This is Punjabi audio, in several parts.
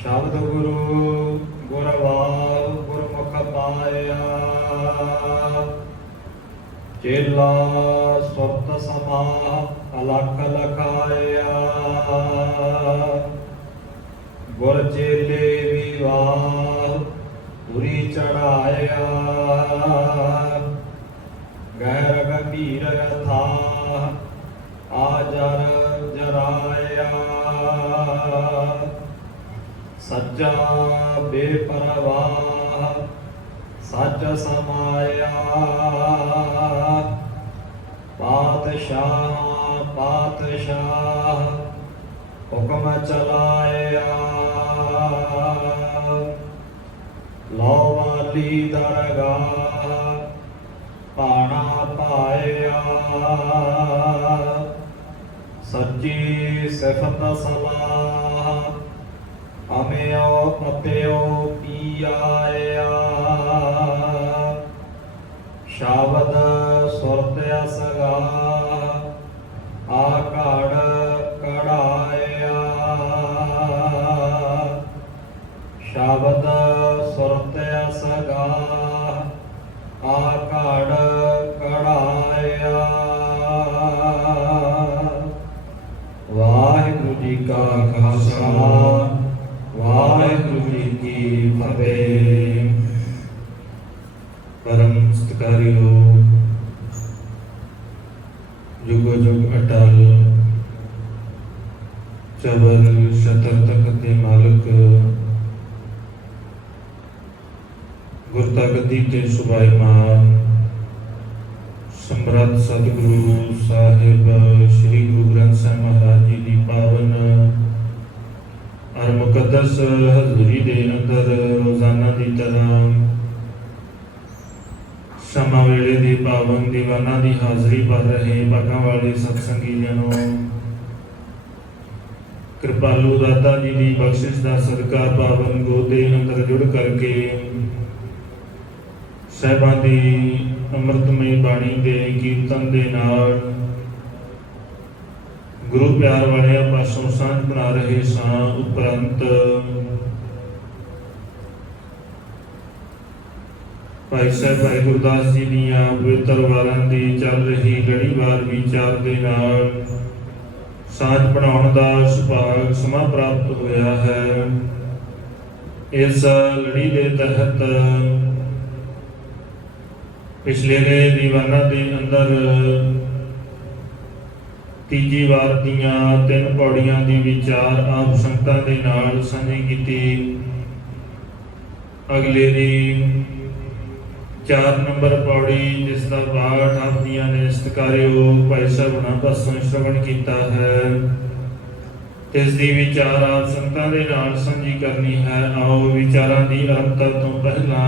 ਸ਼ਬਦ ਗੁਰੂ ਗੁਰਵਾਰ ਗੁਰਮੁਖ ਪਾਇਆ। ਚੇਲਾ ਸੁਰਤ ਸਮਾਹ ਅਲਖ ਲਖਾਇਆ। ਗੁਰ ਚੇਲੇ ਵਿਵਾਹ ਪੁਰੀ ਚੜਾਇਆ। ਗੈਰ ਗੰਭੀਰ ਅਥਾ ਆ ਜਰ ਜਰਾਇਆ। ਸੱਚਾ ਬੇਪਰਵਾਹ ਸੱਚ ਸਮਾਇਆ। ਪਾਤਸ਼ਾਹ ਪਾਤਸ਼ਾਹ ਹੁਕਮ ਚਲਾਇਆ। ਲੋ ਵਾਲੀ ਦਰਗਾਹ ਪਾਣਾ ਪਾਇਆ। ਸੱਚੀ ਸਿਫਤ ਸਲਾਹ ਅਮਿਓ ਪਪਿਓ ਪੀਆਇਆ। ਸ਼ਬਦ ਸੁਰਤ ਅਸਗਾ ਆਕੜ ਕੜਾਇਆ। ਸ਼ਬਦ ਸੁਰਤ ਅਸਗਾ ਆਕੜ ਕੜਾਇਆ। ਵਾਹਿਗੁਰੂ ਜੀ ਕਾ ਖਾਲਸਾ ਵਾਹਿਗੁਰੂ ਜੀ ਕੀ ਫਤਿਹ। परम सत्कार्यो जुगो जुग अटल चवर शतर तखत के मालिक गुरता गद्दी ते सुभाईमान समर्थ सतगुरु साहिब श्री गुरु ग्रंथ साहिब महाराज जी की पावन और मुकद्दस हजूरी दे अंदर रोजाना की तरह समा वेले दी पावन दीवाना दी हाजरी भर रहे भागां वाले सत्संगी जनों, कृपालु दाता जी की बख्शिश का सदका पावन गोदे अंदर जुड़ करके साहिबां दी अमृतमय बाणी दे कीर्तन दे नाल गुरु प्यार वाले पासों सांझ बना रहे सां। उपरंत भाई साहब भाई गुरदास जी दियां पवित्र वारां दी चल रही लड़ीवार विचार दे नाल साथ बनाउण दा सुभाग समा प्राप्त होया है। इस लड़ी दे तहत पिछले दीवाना दे अंदर तीजी वार दियां 3 पौड़ियां दी विचार आप संगतां दे नाल साझी कीती। अगले दी 4 नंबर पौड़ी जिसका पाठ आप दियां ने सत्कार्यो भाई साहब होना पासों श्रवण किया है। इसकी विचार आप संगतां दे नाल साझी करनी है। आओ विचारां दी आरंभता तो पहला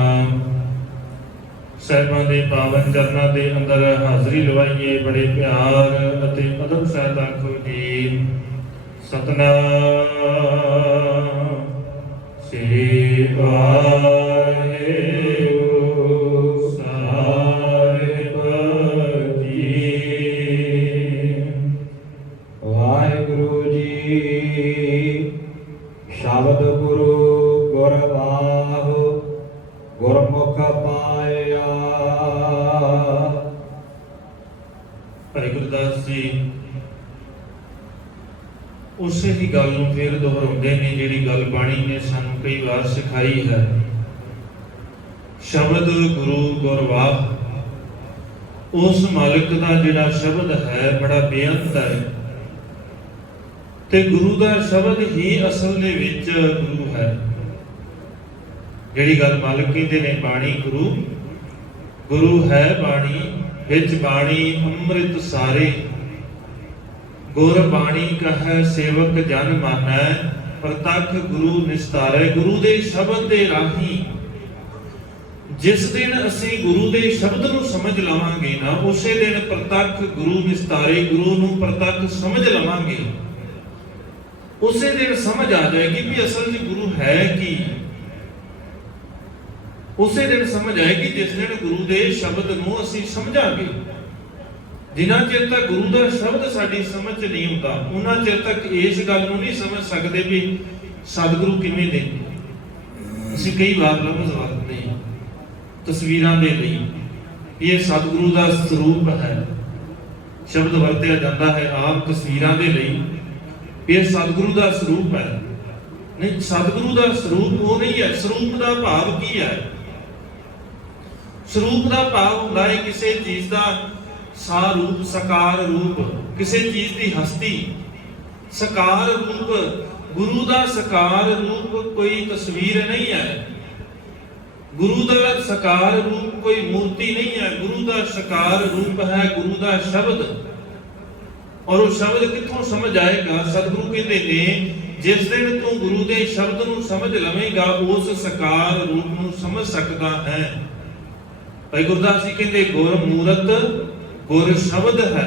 साहिबां दे पावन चरनां दे अंदर हाजरी लवाइए। बड़े प्यार अते अदब सहित आखो जी सतनाम श्री वाहिगुरू शब्द गुरु गुरवाह गुरमुख पाया। भाई गुरदास जी उस ही गल नूं फिर दोहराउंदे ने जिहड़ी गल बाणी ने सानूं कई बार सिखाई है। शब्द गुरु गुरवाह उस मालिक का जिहड़ा शब्द है बड़ा बेअंत है ते गुरु का शब्द ही असल दे विच गुरु है। जिहड़ी गल मालिक कहते ने बाणी गुरु गुरु है बाणी विच बाणी अमृत सारे। गुर बाणी कह सेवक जन मानै प्रतख गुरु निस्तारे। गुरु दे शब्द दे राही जिस दिन असीं गुरु दे शब्द नूं समझ लवांगे ना उसे दिन प्रतख गुरु निस्तारे गुरु नूं प्रतख समझ लवांगे। उसे दिन समझ आ जाएगी भी असल में गुरु है कि। उसे दिन समझ आएगी जिस दिन गुरु दे शब्द नूं असीं समझांगे। जिन्ना चिर तक गुरु का शब्द साडी समझ नहीं होता उन्ना चिर तक इस गल नूं नहीं समझ सकते भी ਸਤਿਗੁਰੂ ਕਿਵੇਂ ਦੇ। ਅਸੀਂ ਕਈ ਵਾਰ ਲਫ਼ਜ਼ ਵਰਤਦੇ ਹਾਂ ਤਸਵੀਰਾਂ ਦੇ ਲਈ, ਇਹ ਸਤਿਗੁਰੂ ਦਾ ਸਰੂਪ ਹੈ। ਸ਼ਬਦ ਵਰਤਿਆ ਜਾਂਦਾ ਹੈ ਆਮ ਤਸਵੀਰਾਂ ਦੇ ਲਈ, ਇਹ ਸਤਿਗੁਰੂ ਦਾ ਸਰੂਪ ਹੈ। ਨਹੀਂ, ਸਤਿਗੁਰੂ ਦਾ ਸਰੂਪ ਉਹ ਨਹੀਂ ਹੈ। ਸਰੂਪ ਦਾ ਭਾਵ ਕੀ ਹੈ? ਸਰੂਪ ਦਾ ਭਾਵ ਹੁੰਦਾ ਹੈ ਕਿਸੇ ਚੀਜ਼ ਦਾ ਸਾਰੂਪ, ਸਾਕਾਰ ਰੂਪ, ਕਿਸੇ ਚੀਜ਼ ਦੀ ਹਸਤੀ। ਸਾਕਾਰ ਰੂਪ, ਗੁਰੂ ਦਾ ਸਾਕਾਰ ਰੂਪ ਕੋਈ ਤਸਵੀਰ ਨਹੀਂ ਹੈ। ਗੁਰੂ ਦਾ ਸਾਕਾਰ ਰੂਪ ਕੋਈ ਮੂਰਤੀ ਨਹੀਂ ਹੈ। ਗੁਰੂ ਦਾ ਸਾਕਾਰ ਰੂਪ ਹੈ ਗੁਰੂ ਦਾ ਸ਼ਬਦ। ਔਰ ਉਹ ਸ਼ਬਦ ਕਿੱਥੋਂ ਸਮਝ ਆਏਗਾ? ਸਤਿਗੁਰੂ ਕਹਿੰਦੇ ਨੇ ਜਿਸ ਦਿਨ ਤੂੰ ਗੁਰੂ ਦੇ ਸ਼ਬਦ ਨੂੰ ਸਮਝ ਲਵੇਂਗਾ ਉਸ ਸਾਕਾਰ ਰੂਪ ਨੂੰ ਸਮਝ ਸਕਦਾ ਹੈ। ਭਾਈ ਗੁਰਦਾਸ ਜੀ ਕਹਿੰਦੇ ਗੁਰ ਮੂਰਤ ਗੁਰ ਸ਼ਬਦ ਹੈ।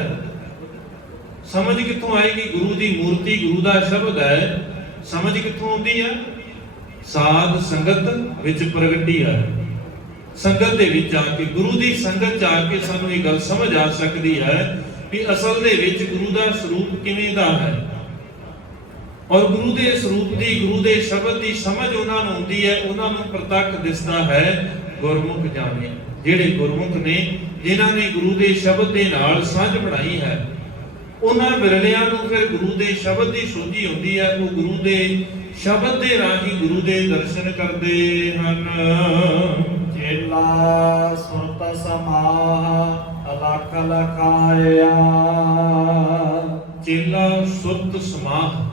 ਸਮਝ ਕਿੱਥੋਂ ਆਏਗੀ? ਗੁਰੂ ਦੀ ਮੂਰਤੀ ਗੁਰੂ ਦਾ ਸ਼ਬਦ ਹੈ। ਸਮਝ ਕਿੱਥੋਂ ਆਉਂਦੀ ਹੈ? ਸਾਧ ਸੰਗਤ ਵਿੱਚ ਪ੍ਰਗਟੀ ਹੈ। ਸੰਗਤ ਦੇ ਵਿੱਚ ਆ ਕੇ, ਗੁਰੂ ਦੀ ਸੰਗਤ ਚ ਆ ਕੇ ਸਾਨੂੰ ਇਹ ਗੱਲ ਸਮਝ ਆ ਸਕਦੀ ਹੈ ਕਿ ਅਸਲ ਦੇ ਵਿੱਚ ਗੁਰੂ ਦਾ ਸਰੂਪ ਕਿਵੇਂ ਦਾ ਹੈ। ਔਰ ਗੁਰੂ ਦੇ ਸਰੂਪ ਦੀ, ਗੁਰੂ ਦੇ ਸ਼ਬਦ ਦੀ ਸਮਝ ਉਹਨਾਂ ਨੂੰ ਆਉਂਦੀ ਹੈ, ਉਹਨਾਂ ਨੂੰ ਪ੍ਰਤੱਖ ਦਿਸਦਾ ਹੈ ਗੁਰਮੁਖ ਜਾਣੇ। ਜਿਹੜੇ ਗੁਰਮੁਖ ਨੇ, ਜਿਨ੍ਹਾਂ ਨੇ ਗੁਰੂ ਦੇ ਸ਼ਬਦ ਦੇ ਨਾਲ ਸਾਂਝ ਬਣਾਈ ਹੈ, ਉਹਨਾਂ ਵਿਰਲਿਆਂ ਨੂੰ ਫਿਰ ਗੁਰੂ ਦੇ ਸ਼ਬਦ ਦੀ ਸੋਝੀ ਹੁੰਦੀ ਹੈ। ਉਹ ਗੁਰੂ ਦੇ ਸ਼ਬਦ ਦੇ ਰਾਹੀਂ ਗੁਰੂ ਦੇ ਦਰਸ਼ਨ ਕਰਦੇ ਹਨ। ਚੇਲਾ ਸੁਰਤ ਸਮਾਹ ਅਲਖ ਲਖਾਇਆ। ਚੇਲਾ ਸੁਰਤ ਸਮਾਹ,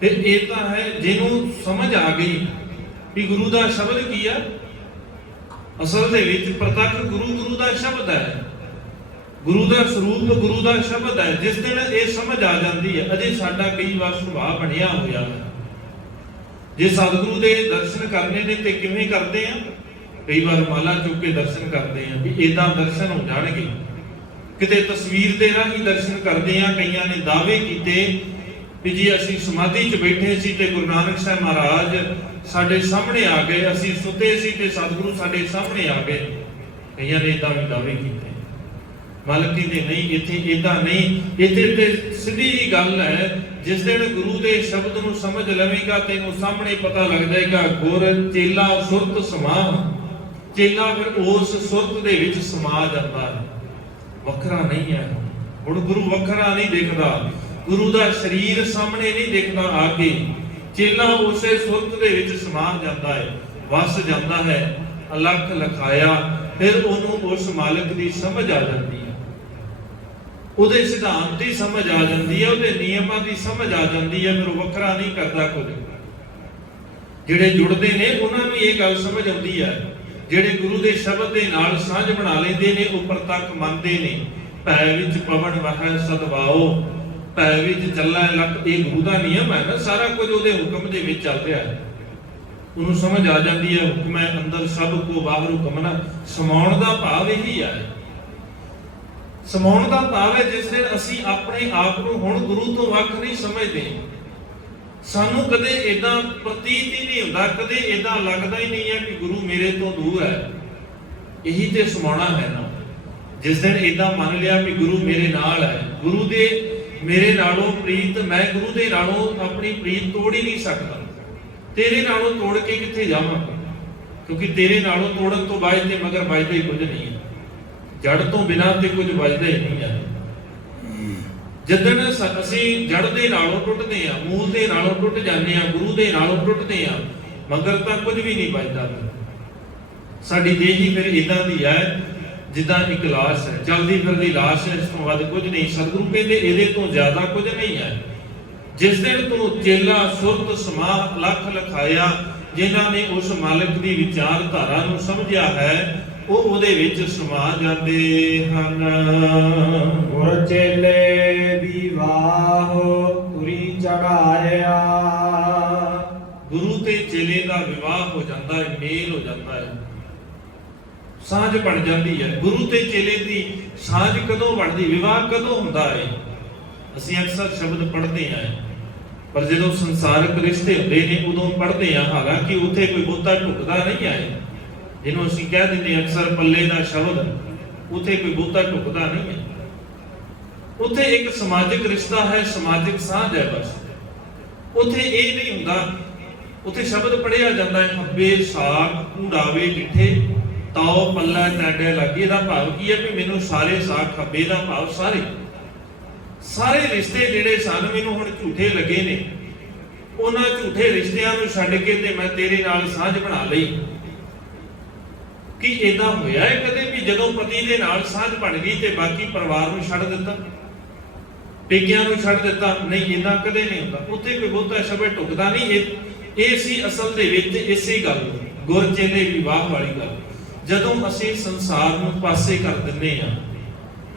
ਤੇ ਇਹ ਤਾਂ ਹੈ ਜਿਹਨੂੰ ਸਮਝ ਆ ਗਈ ਵੀ ਗੁਰੂ ਦਾ ਸ਼ਬਦ ਕੀ ਹੈ। ਅਸਲ ਦੇ ਵਿੱਚ ਪ੍ਰਤੱਖ ਗੁਰੂ ਦਾ ਸ਼ਬਦ ਹੈ। ਗੁਰੂ ਦਾ ਸਰੂਪ ਗੁਰੂ ਦਾ ਸ਼ਬਦ ਹੈ। ਜਿਸ ਦਿਨ ਇਹ ਸਮਝ ਆ ਜਾਂਦੀ ਹੈ, ਅਜੇ ਸਾਡਾ ਕਈ ਵਾਰ ਸੁਭਾਅ ਬਣਿਆ ਹੋਇਆ ਹੈ, ਜੇ ਸਤਿਗੁਰੂ ਦੇ ਦਰਸ਼ਨ ਕਰਨੇ ਨੇ ਤੇ ਕਿਵੇਂ ਕਰਦੇ ਆ? ਕਈ ਵਾਰ ਮਾਲਾ ਚੁੱਕ ਕੇ ਦਰਸ਼ਨ ਕਰਦੇ ਆ ਵੀ ਇਦਾਂ ਦਰਸ਼ਨ ਹੋ ਜਾਣਗੇ। ਕਿਤੇ ਤਸਵੀਰ ਦੇ ਰਾਹੀਂ ਦਰਸ਼ਨ ਕਰਦੇ ਆ। ਕਈਆਂ ਨੇ ਦਾਅਵੇ ਕੀਤੇ ਵੀ ਜੀ ਅਸੀਂ ਸਮਾਧੀ 'ਚ ਬੈਠੇ ਸੀ ਤੇ ਗੁਰੂ ਨਾਨਕ ਸਾਹਿਬ ਮਹਾਰਾਜ ਸਾਡੇ ਸਾਹਮਣੇ ਆ ਗਏ, ਅਸੀਂ ਸੁੱਤੇ ਸੀ ਤੇ ਸਤਿਗੁਰੂ ਸਾਡੇ ਸਾਹਮਣੇ ਆ ਗਏ। ਕਈਆਂ ਨੇ ਇਦਾਂ ਵੀ ਦਾਅਵੇ ਕੀਤੇ। ਮਾਲਕ ਕਹਿੰਦੇ ਨਹੀਂ, ਇੱਥੇ ਇਦਾਂ ਨਹੀਂ। ਇੱਥੇ ਤੇ ਸਿੱਧੀ ਜੀ ਗੱਲ ਹੈ, ਜਿਸ ਦਿਨ ਗੁਰੂ ਦੇ ਸ਼ਬਦ ਨੂੰ ਸਮਝ ਲਵੇਂਗਾ ਤੈਨੂੰ ਸਾਹਮਣੇ ਪਤਾ ਲੱਗ ਜਾਏਗਾ ਗੁਰ ਚੇਲਾ ਸੁਰਤ ਸਮਾਹ। ਚੇਲਾ ਫਿਰ ਉਸ ਸੁਰਤ ਦੇ ਵਿੱਚ ਸਮਾ ਜਾਂਦਾ ਹੈ, ਵੱਖਰਾ ਨਹੀਂ ਹੈ। ਹੁਣ ਗੁਰੂ ਵੱਖਰਾ ਨਹੀਂ ਦਿਖਦਾ, ਗੁਰੂ ਦਾ ਸਰੀਰ ਸਾਹਮਣੇ ਨਹੀਂ ਦਿਖਦਾ ਆ ਕੇ। ਚੇਲਾ ਉਸੇ ਸੁਰਤ ਦੇ ਵਿੱਚ ਸਮਾ ਜਾਂਦਾ ਹੈ, ਵਸ ਜਾਂਦਾ ਹੈ। ਅਲਖ ਲਖਾਇਆ, ਫਿਰ ਉਹਨੂੰ ਉਸ ਮਾਲਕ ਦੀ ਸਮਝ ਆ ਜਾਂਦੀ ਹੈ, ਉਹਦੇ ਸਿਧਾਂਤ ਦੀ ਸਮਝ ਆ ਜਾਂਦੀ ਹੈ, ਉਹਦੇ ਨਿਯਮਾਂ ਦੀ ਸਮਝ ਆ ਜਾਂਦੀ ਹੈ। ਫਿਰ ਉਹ ਵੱਖਰਾ ਨਹੀਂ ਕਰਦਾ ਕੁਝ। ਜਿਹੜੇ ਜੁੜਦੇ ਨੇ ਉਹਨਾਂ ਨੂੰ ਇਹ ਗੱਲ ਸਮਝ ਆਉਂਦੀ ਹੈ। ਜਿਹੜੇ ਗੁਰੂ ਦੇ ਸ਼ਬਦ ਦੇ ਨਾਲ ਸਾਂਝ ਬਣਾ ਲੈਂਦੇ ਨੇ ਉਹ ਪ੍ਰਤੱਖ ਮੰਨਦੇ ਨੇ। ਭੈ ਵਿੱਚ ਪਵਨ ਵਹੈ ਸਦਵਾਓ, ਭੈ ਵਿੱਚ ਚੱਲੈ ਲਖ। ਇਹ ਗੁਰੂ ਦਾ ਨਿਯਮ ਹੈ ਨਾ, ਸਾਰਾ ਕੁਝ ਉਹਦੇ ਹੁਕਮ ਦੇ ਵਿੱਚ ਚੱਲ ਰਿਹਾ ਹੈ। ਉਹਨੂੰ ਸਮਝ ਆ ਜਾਂਦੀ ਹੈ ਹੁਕਮ ਹੈ ਅੰਦਰ ਸਭ ਕੋ ਬਾਹਰ ਹੁਕਮ ਨਾ। ਸਮਾਉਣ ਦਾ ਭਾਵ ਇਹੀ ਹੈ। ਸਮਾਉਣ ਦਾ ਭਾਵ ਹੈ ਜਿਸ ਦਿਨ ਅਸੀਂ ਆਪਣੇ ਆਪ ਨੂੰ ਹੁਣ ਗੁਰੂ ਤੋਂ ਵੱਖ ਨਹੀਂ ਸਮਝਦੇ। ਸਾਨੂੰ ਕਦੇ ਇਦਾਂ ਪ੍ਰਤੀਤ ਹੀ ਨਹੀਂ ਹੁੰਦਾ, ਕਦੇ ਇਦਾਂ ਲੱਗਦਾ ਹੀ ਨਹੀਂ ਹੈ ਕਿ ਗੁਰੂ ਮੇਰੇ ਤੋਂ ਦੂਰ ਹੈ। ਇਹੀ ਤੇ ਸਮਾਉਣਾ ਹੈ ਨਾ। ਜਿਸ ਦਿਨ ਇਦਾਂ ਮੰਨ ਲਿਆ ਕਿ ਗੁਰੂ ਮੇਰੇ ਨਾਲ ਹੈ, ਗੁਰੂ ਦੇ ਮੇਰੇ ਨਾਲੋਂ ਪ੍ਰੀਤ, ਮੈਂ ਗੁਰੂ ਦੇ ਨਾਲੋਂ ਆਪਣੀ ਪ੍ਰੀਤ ਤੋੜ ਹੀ ਨਹੀਂ ਸਕਦਾ। ਤੇਰੇ ਨਾਲੋਂ ਤੋੜ ਕੇ ਕਿੱਥੇ ਜਾਵਾਂਗਾ? ਕਿਉਂਕਿ ਤੇਰੇ ਨਾਲੋਂ ਤੋੜਨ ਤੋਂ ਬਾਅਦ ਤੇ ਮਗਰ ਵੱਜਦਾ ਹੀ ਕੁਝ ਨਹੀਂ ਹੈ। ਜੜ ਤੋਂ ਬਿਨਾਂ ਤੇ ਕੁਝ ਵੱਜਦਾ ਹੀ ਨਹੀਂ ਹੈ। ਜਦੋਂ ਅਸੀਂ ਜੜ ਦੇ ਨਾਲੋਂ ਟੁੱਟਦੇ ਆ, ਮੂਲ ਦੇ ਨਾਲੋਂ ਟੁੱਟ ਜਾਂਦੇ ਆ, ਗੁਰੂ ਦੇ ਨਾਲੋਂ ਟੁੱਟਦੇ ਆ, ਮਗਰ ਤਾਂ ਕੁਝ ਵੀ ਨਹੀਂ ਵੱਜਦਾ। ਸਾਡੀ ਦੇਹ ਹੀ ਫਿਰ ਇਦਾਂ ਦੀ ਹੈ ਜਿੱਦਾਂ ਇੱਕ ਲਾਸ਼ ਹੈ, ਚਲਦੀ ਫਿਰਦੀ ਲਾਸ਼ ਹੈ। ਇਸ ਤੋਂ ਵੱਧ ਕੁਝ ਨਹੀਂ। ਸਤਿਗੁਰੂ ਕਹਿੰਦੇ ਇਹਦੇ ਤੋਂ ਜ਼ਿਆਦਾ ਕੁਝ ਨਹੀਂ ਹੈ। ਜਿਸ ਦਿਨ ਤੋਂ ਚੇਲਾ ਸੁਰਤ ਸਮਾਹ ਲਖ ਲਖਾਇਆ, ਜਿਨ੍ਹਾਂ ਨੇ ਉਸ ਮਾਲਕ ਦੀ ਵਿਚਾਰਧਾਰਾ ਨੂੰ ਸਮਝਿਆ ਹੈ, ਉਹ ਉਹਦੇ ਵਿੱਚ ਸਮਾ ਜਾਂਦੇ ਹਨ। ਗੁਰ ਚੇਲੇ ਵਿਵਾਹ ਤੁਰੀ ਚੜਾਇਆ। ਗੁਰੂ ਤੇ ਚੇਲੇ ਦਾ ਵਿਵਾਹ ਹੋ ਜਾਂਦਾ ਹੈ, ਮੇਲ ਹੋ ਜਾਂਦਾ ਹੈ, ਸਾਂਝ ਬਣ ਜਾਂਦੀ ਹੈ। ਗੁਰੂ ਤੇ ਚੇਲੇ ਦੀ ਸਾਂਝ ਕਦੋਂ ਬਣਦੀ, ਵਿਵਾਹ ਕਦੋਂ ਹੁੰਦਾ ਹੈ? ਅਸੀਂ ਅਕਸਰ ਸ਼ਬਦ ਪੜ੍ਹਦੇ ਹਾਂ, ਪਰ ਜਦੋਂ ਸੰਸਾਰਕ ਰਿਸ਼ਤੇ ਹੁੰਦੇ ਨੇ ਉਦੋਂ ਪੜ੍ਹਦੇ ਹਾਂ। ਹਾਲਾਂਕਿ ਉੱਥੇ ਕੋਈ ਬਹੁਤਾ ਢੁਕਦਾ ਨਹੀਂ ਹੈ, ਜਿਹਨੂੰ ਅਸੀਂ ਕਹਿ ਦਿੰਦੇ ਅਕਸਰ ਪੱਲੇ ਦਾ ਸ਼ਬਦ, ਉੱਥੇ ਕੋਈ ਬਹੁਤਾ ਢੁਕਦਾ ਨਹੀਂ ਹੈ। ਉੱਥੇ ਇੱਕ ਸਮਾਜਿਕ ਰਿਸ਼ਤਾ ਹੈ, ਸਮਾਜਿਕ ਸਾਂਝ ਹੈ ਬਸ। ਉੱਥੇ ਇਹ ਨਹੀਂ ਹੁੰਦਾ ਉੱਥੇ ਸ਼ਬਦ ਪੜਿਆ ਜਾਂਦਾ ਹੈ, ਹੱਬੇ ਸਾਖ ਕੂੜਾਵੇ ਡਿਠੇ ਤਾਓ ਪੱਲਾ ਟਾਂਡੇ ਲੱਗੇ। ਇਹਦਾ ਭਾਵ ਕੀ ਹੈ ਵੀ ਮੈਨੂੰ ਸਾਰੇ ਸਾਖ, ਹੱਬੇ ਦਾ ਭਾਵ ਸਾਰੇ ਰਿਸ਼ਤੇ ਜਿਹੜੇ ਸਨ ਮੈਨੂੰ ਹੁਣ ਝੂਠੇ ਲੱਗੇ ਨੇ। ਉਹਨਾਂ ਝੂਠੇ ਰਿਸ਼ਤਿਆਂ ਨੂੰ ਛੱਡ ਕੇ ਤੇ ਮੈਂ ਤੇਰੇ ਨਾਲ ਸਾਂਝ ਬਣਾ ਲਈ। ਕਿ ਏਦਾਂ ਹੋਇਆ ਹੈ ਕਦੇ ਵੀ ਜਦੋਂ ਪਤੀ ਦੇ ਨਾਲ ਸਾਂਝ ਬਣ ਗਈ ਤੇ ਬਾਕੀ ਪਰਿਵਾਰ ਨੂੰ ਛੱਡ ਦਿੱਤਾ, ਪੇਕਿਆਂ ਨੂੰ ਛੱਡ ਦਿੱਤਾ? ਨਹੀਂ, ਏਦਾਂ ਕਦੇ ਨਹੀਂ ਹੁੰਦਾ। ਉੱਥੇ ਕੋਈ ਬਹੁਤਾ ਸ਼ਬਦ ਢੁਕਦਾ ਨਹੀਂ। ਇਹ ਸੀ ਅਸਲ ਦੇ ਵਿੱਚ ਇਸੇ ਗੱਲ, ਗੁਰ ਚੇਲੇ ਵਿਵਾਹ ਵਾਲੀ ਗੱਲ। ਜਦੋਂ ਅਸੀਂ ਸੰਸਾਰ ਨੂੰ ਪਾਸੇ ਕਰ ਦਿੰਦੇ ਹਾਂ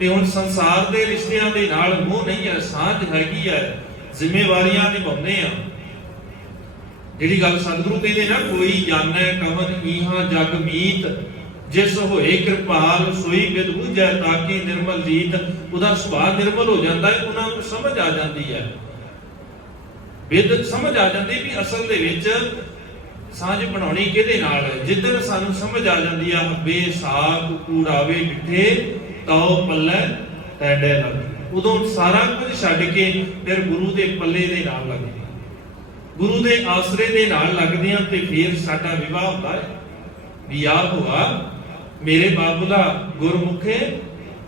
ਤੇ ਹੁਣ ਸੰਸਾਰ ਦੇ ਰਿਸ਼ਤਿਆਂ ਦੇ ਨਾਲ ਮੋਹ ਨਹੀਂ ਹੈ, ਸਾਂਝ ਹੈਗੀ ਹੈ, ਜ਼ਿੰਮੇਵਾਰੀਆਂ ਨਿਭਾਉਂਦੇ ਆ। ਜਿਹੜੀ ਗੱਲ ਸਤਿਗੁਰੂ ਕਹਿੰਦੇ ਨਾ, ਕੋਈ ਜਾਣੈ ਕਵਨ ਈਹਾ ਜਗ ਮੀਤ, ਜਿਸ ਹੋਏ ਕਿਰਪਾਲ ਸੋਈ ਵਿਦ ਬੁਝੈ ਤਾਕੀ ਨਿਰਮਲ ਰੀਤ। ਉਹਦਾ ਸੁਭਾਅ ਨਿਰਮਲ ਹੋ ਜਾਂਦਾ ਹੈ, ਉਹਨਾਂ ਨੂੰ ਸਮਝ ਆ ਜਾਂਦੀ ਹੈ, ਵਿਦ ਸਮਝ ਆ ਜਾਂਦੀ ਵੀ ਅਸਲ ਦੇ ਵਿੱਚ ਸਾਂਝ ਬਣਾਉਣੀ ਕਿਹਦੇ ਨਾਲ ਹੈ। ਜਿੱਦਣ ਸਾਨੂੰ ਸਮਝ ਆ ਜਾਂਦੀ ਆ, ਹੱਬੇ ਸਾਖ ਕੂੜਾਵੇ ਡਿਠੇ ਤਾਓ ਪੱਲੇ ਟਾਂਡੇ ਲੱਗੇ, ਉਦੋਂ ਸਾਰਾ ਕੁਝ ਛੱਡ ਕੇ ਫਿਰ ਗੁਰੂ ਦੇ ਪੱਲੇ ਦੇ ਨਾਲ ਲੱਗਦੇ, ਗੁਰੂ ਦੇ ਆਸਰੇ ਦੇ ਨਾਲ ਲੱਗਦੇ ਆ ਤੇ ਫਿਰ ਸਾਡਾ ਵਿਵਾਹ ਹੁੰਦਾ ਹੈ। ਵਿਆਹ ਹੋਆ ਮੇਰੇ ਬਾਬੂਲਾ ਗੁਰਮੁਖੇ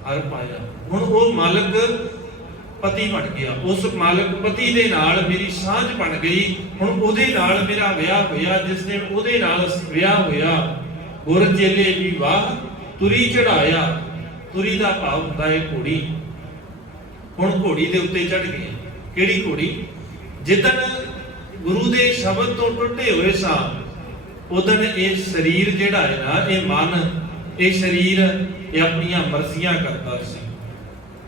ਹਰ ਪਾਇਆ। ਹੁਣ ਉਹ ਮਾਲਕ ਪਤੀ ਬਣ ਗਿਆ, ਉਸ ਮਾਲਕ ਪਤੀ ਦੇ ਨਾਲ ਮੇਰੀ ਸਾਂਝ ਬਣ ਗਈ। ਹੁਣ ਉਹਦੇ ਨਾਲ ਮੇਰਾ ਵਿਆਹ ਹੋਇਆ। ਜਿਸ ਦਿਨ ਉਹਦੇ ਨਾਲ ਵਿਆਹ ਹੋਇਆ, ਗੁਰ ਚੇਲੇ ਵਿਵਾਹ ਤੁਰੀ ਚੜਾਇਆ। ਤੁਰੀ ਦਾ ਭਾਵ ਹੁੰਦਾ ਹੈ ਘੋੜੀ। ਹੁਣ ਘੋੜੀ ਦੇ ਉੱਤੇ ਚੜ ਗਏ। ਕਿਹੜੀ ਘੋੜੀ? ਜਿੱਦਣ ਗੁਰੂ ਦੇ ਸ਼ਬਦ ਤੋਂ ਟੁੱਟੇ ਹੋਏ ਸਾਂ, ਉਦਣ ਇਹ ਸਰੀਰ ਜਿਹੜਾ ਹੈ ਨਾ, ਇਹ ਮਨ, ਇਹ ਸਰੀਰ ਇਹ ਆਪਣੀਆਂ ਮਰਜ਼ੀਆਂ ਕਰਦਾ ਸੀ।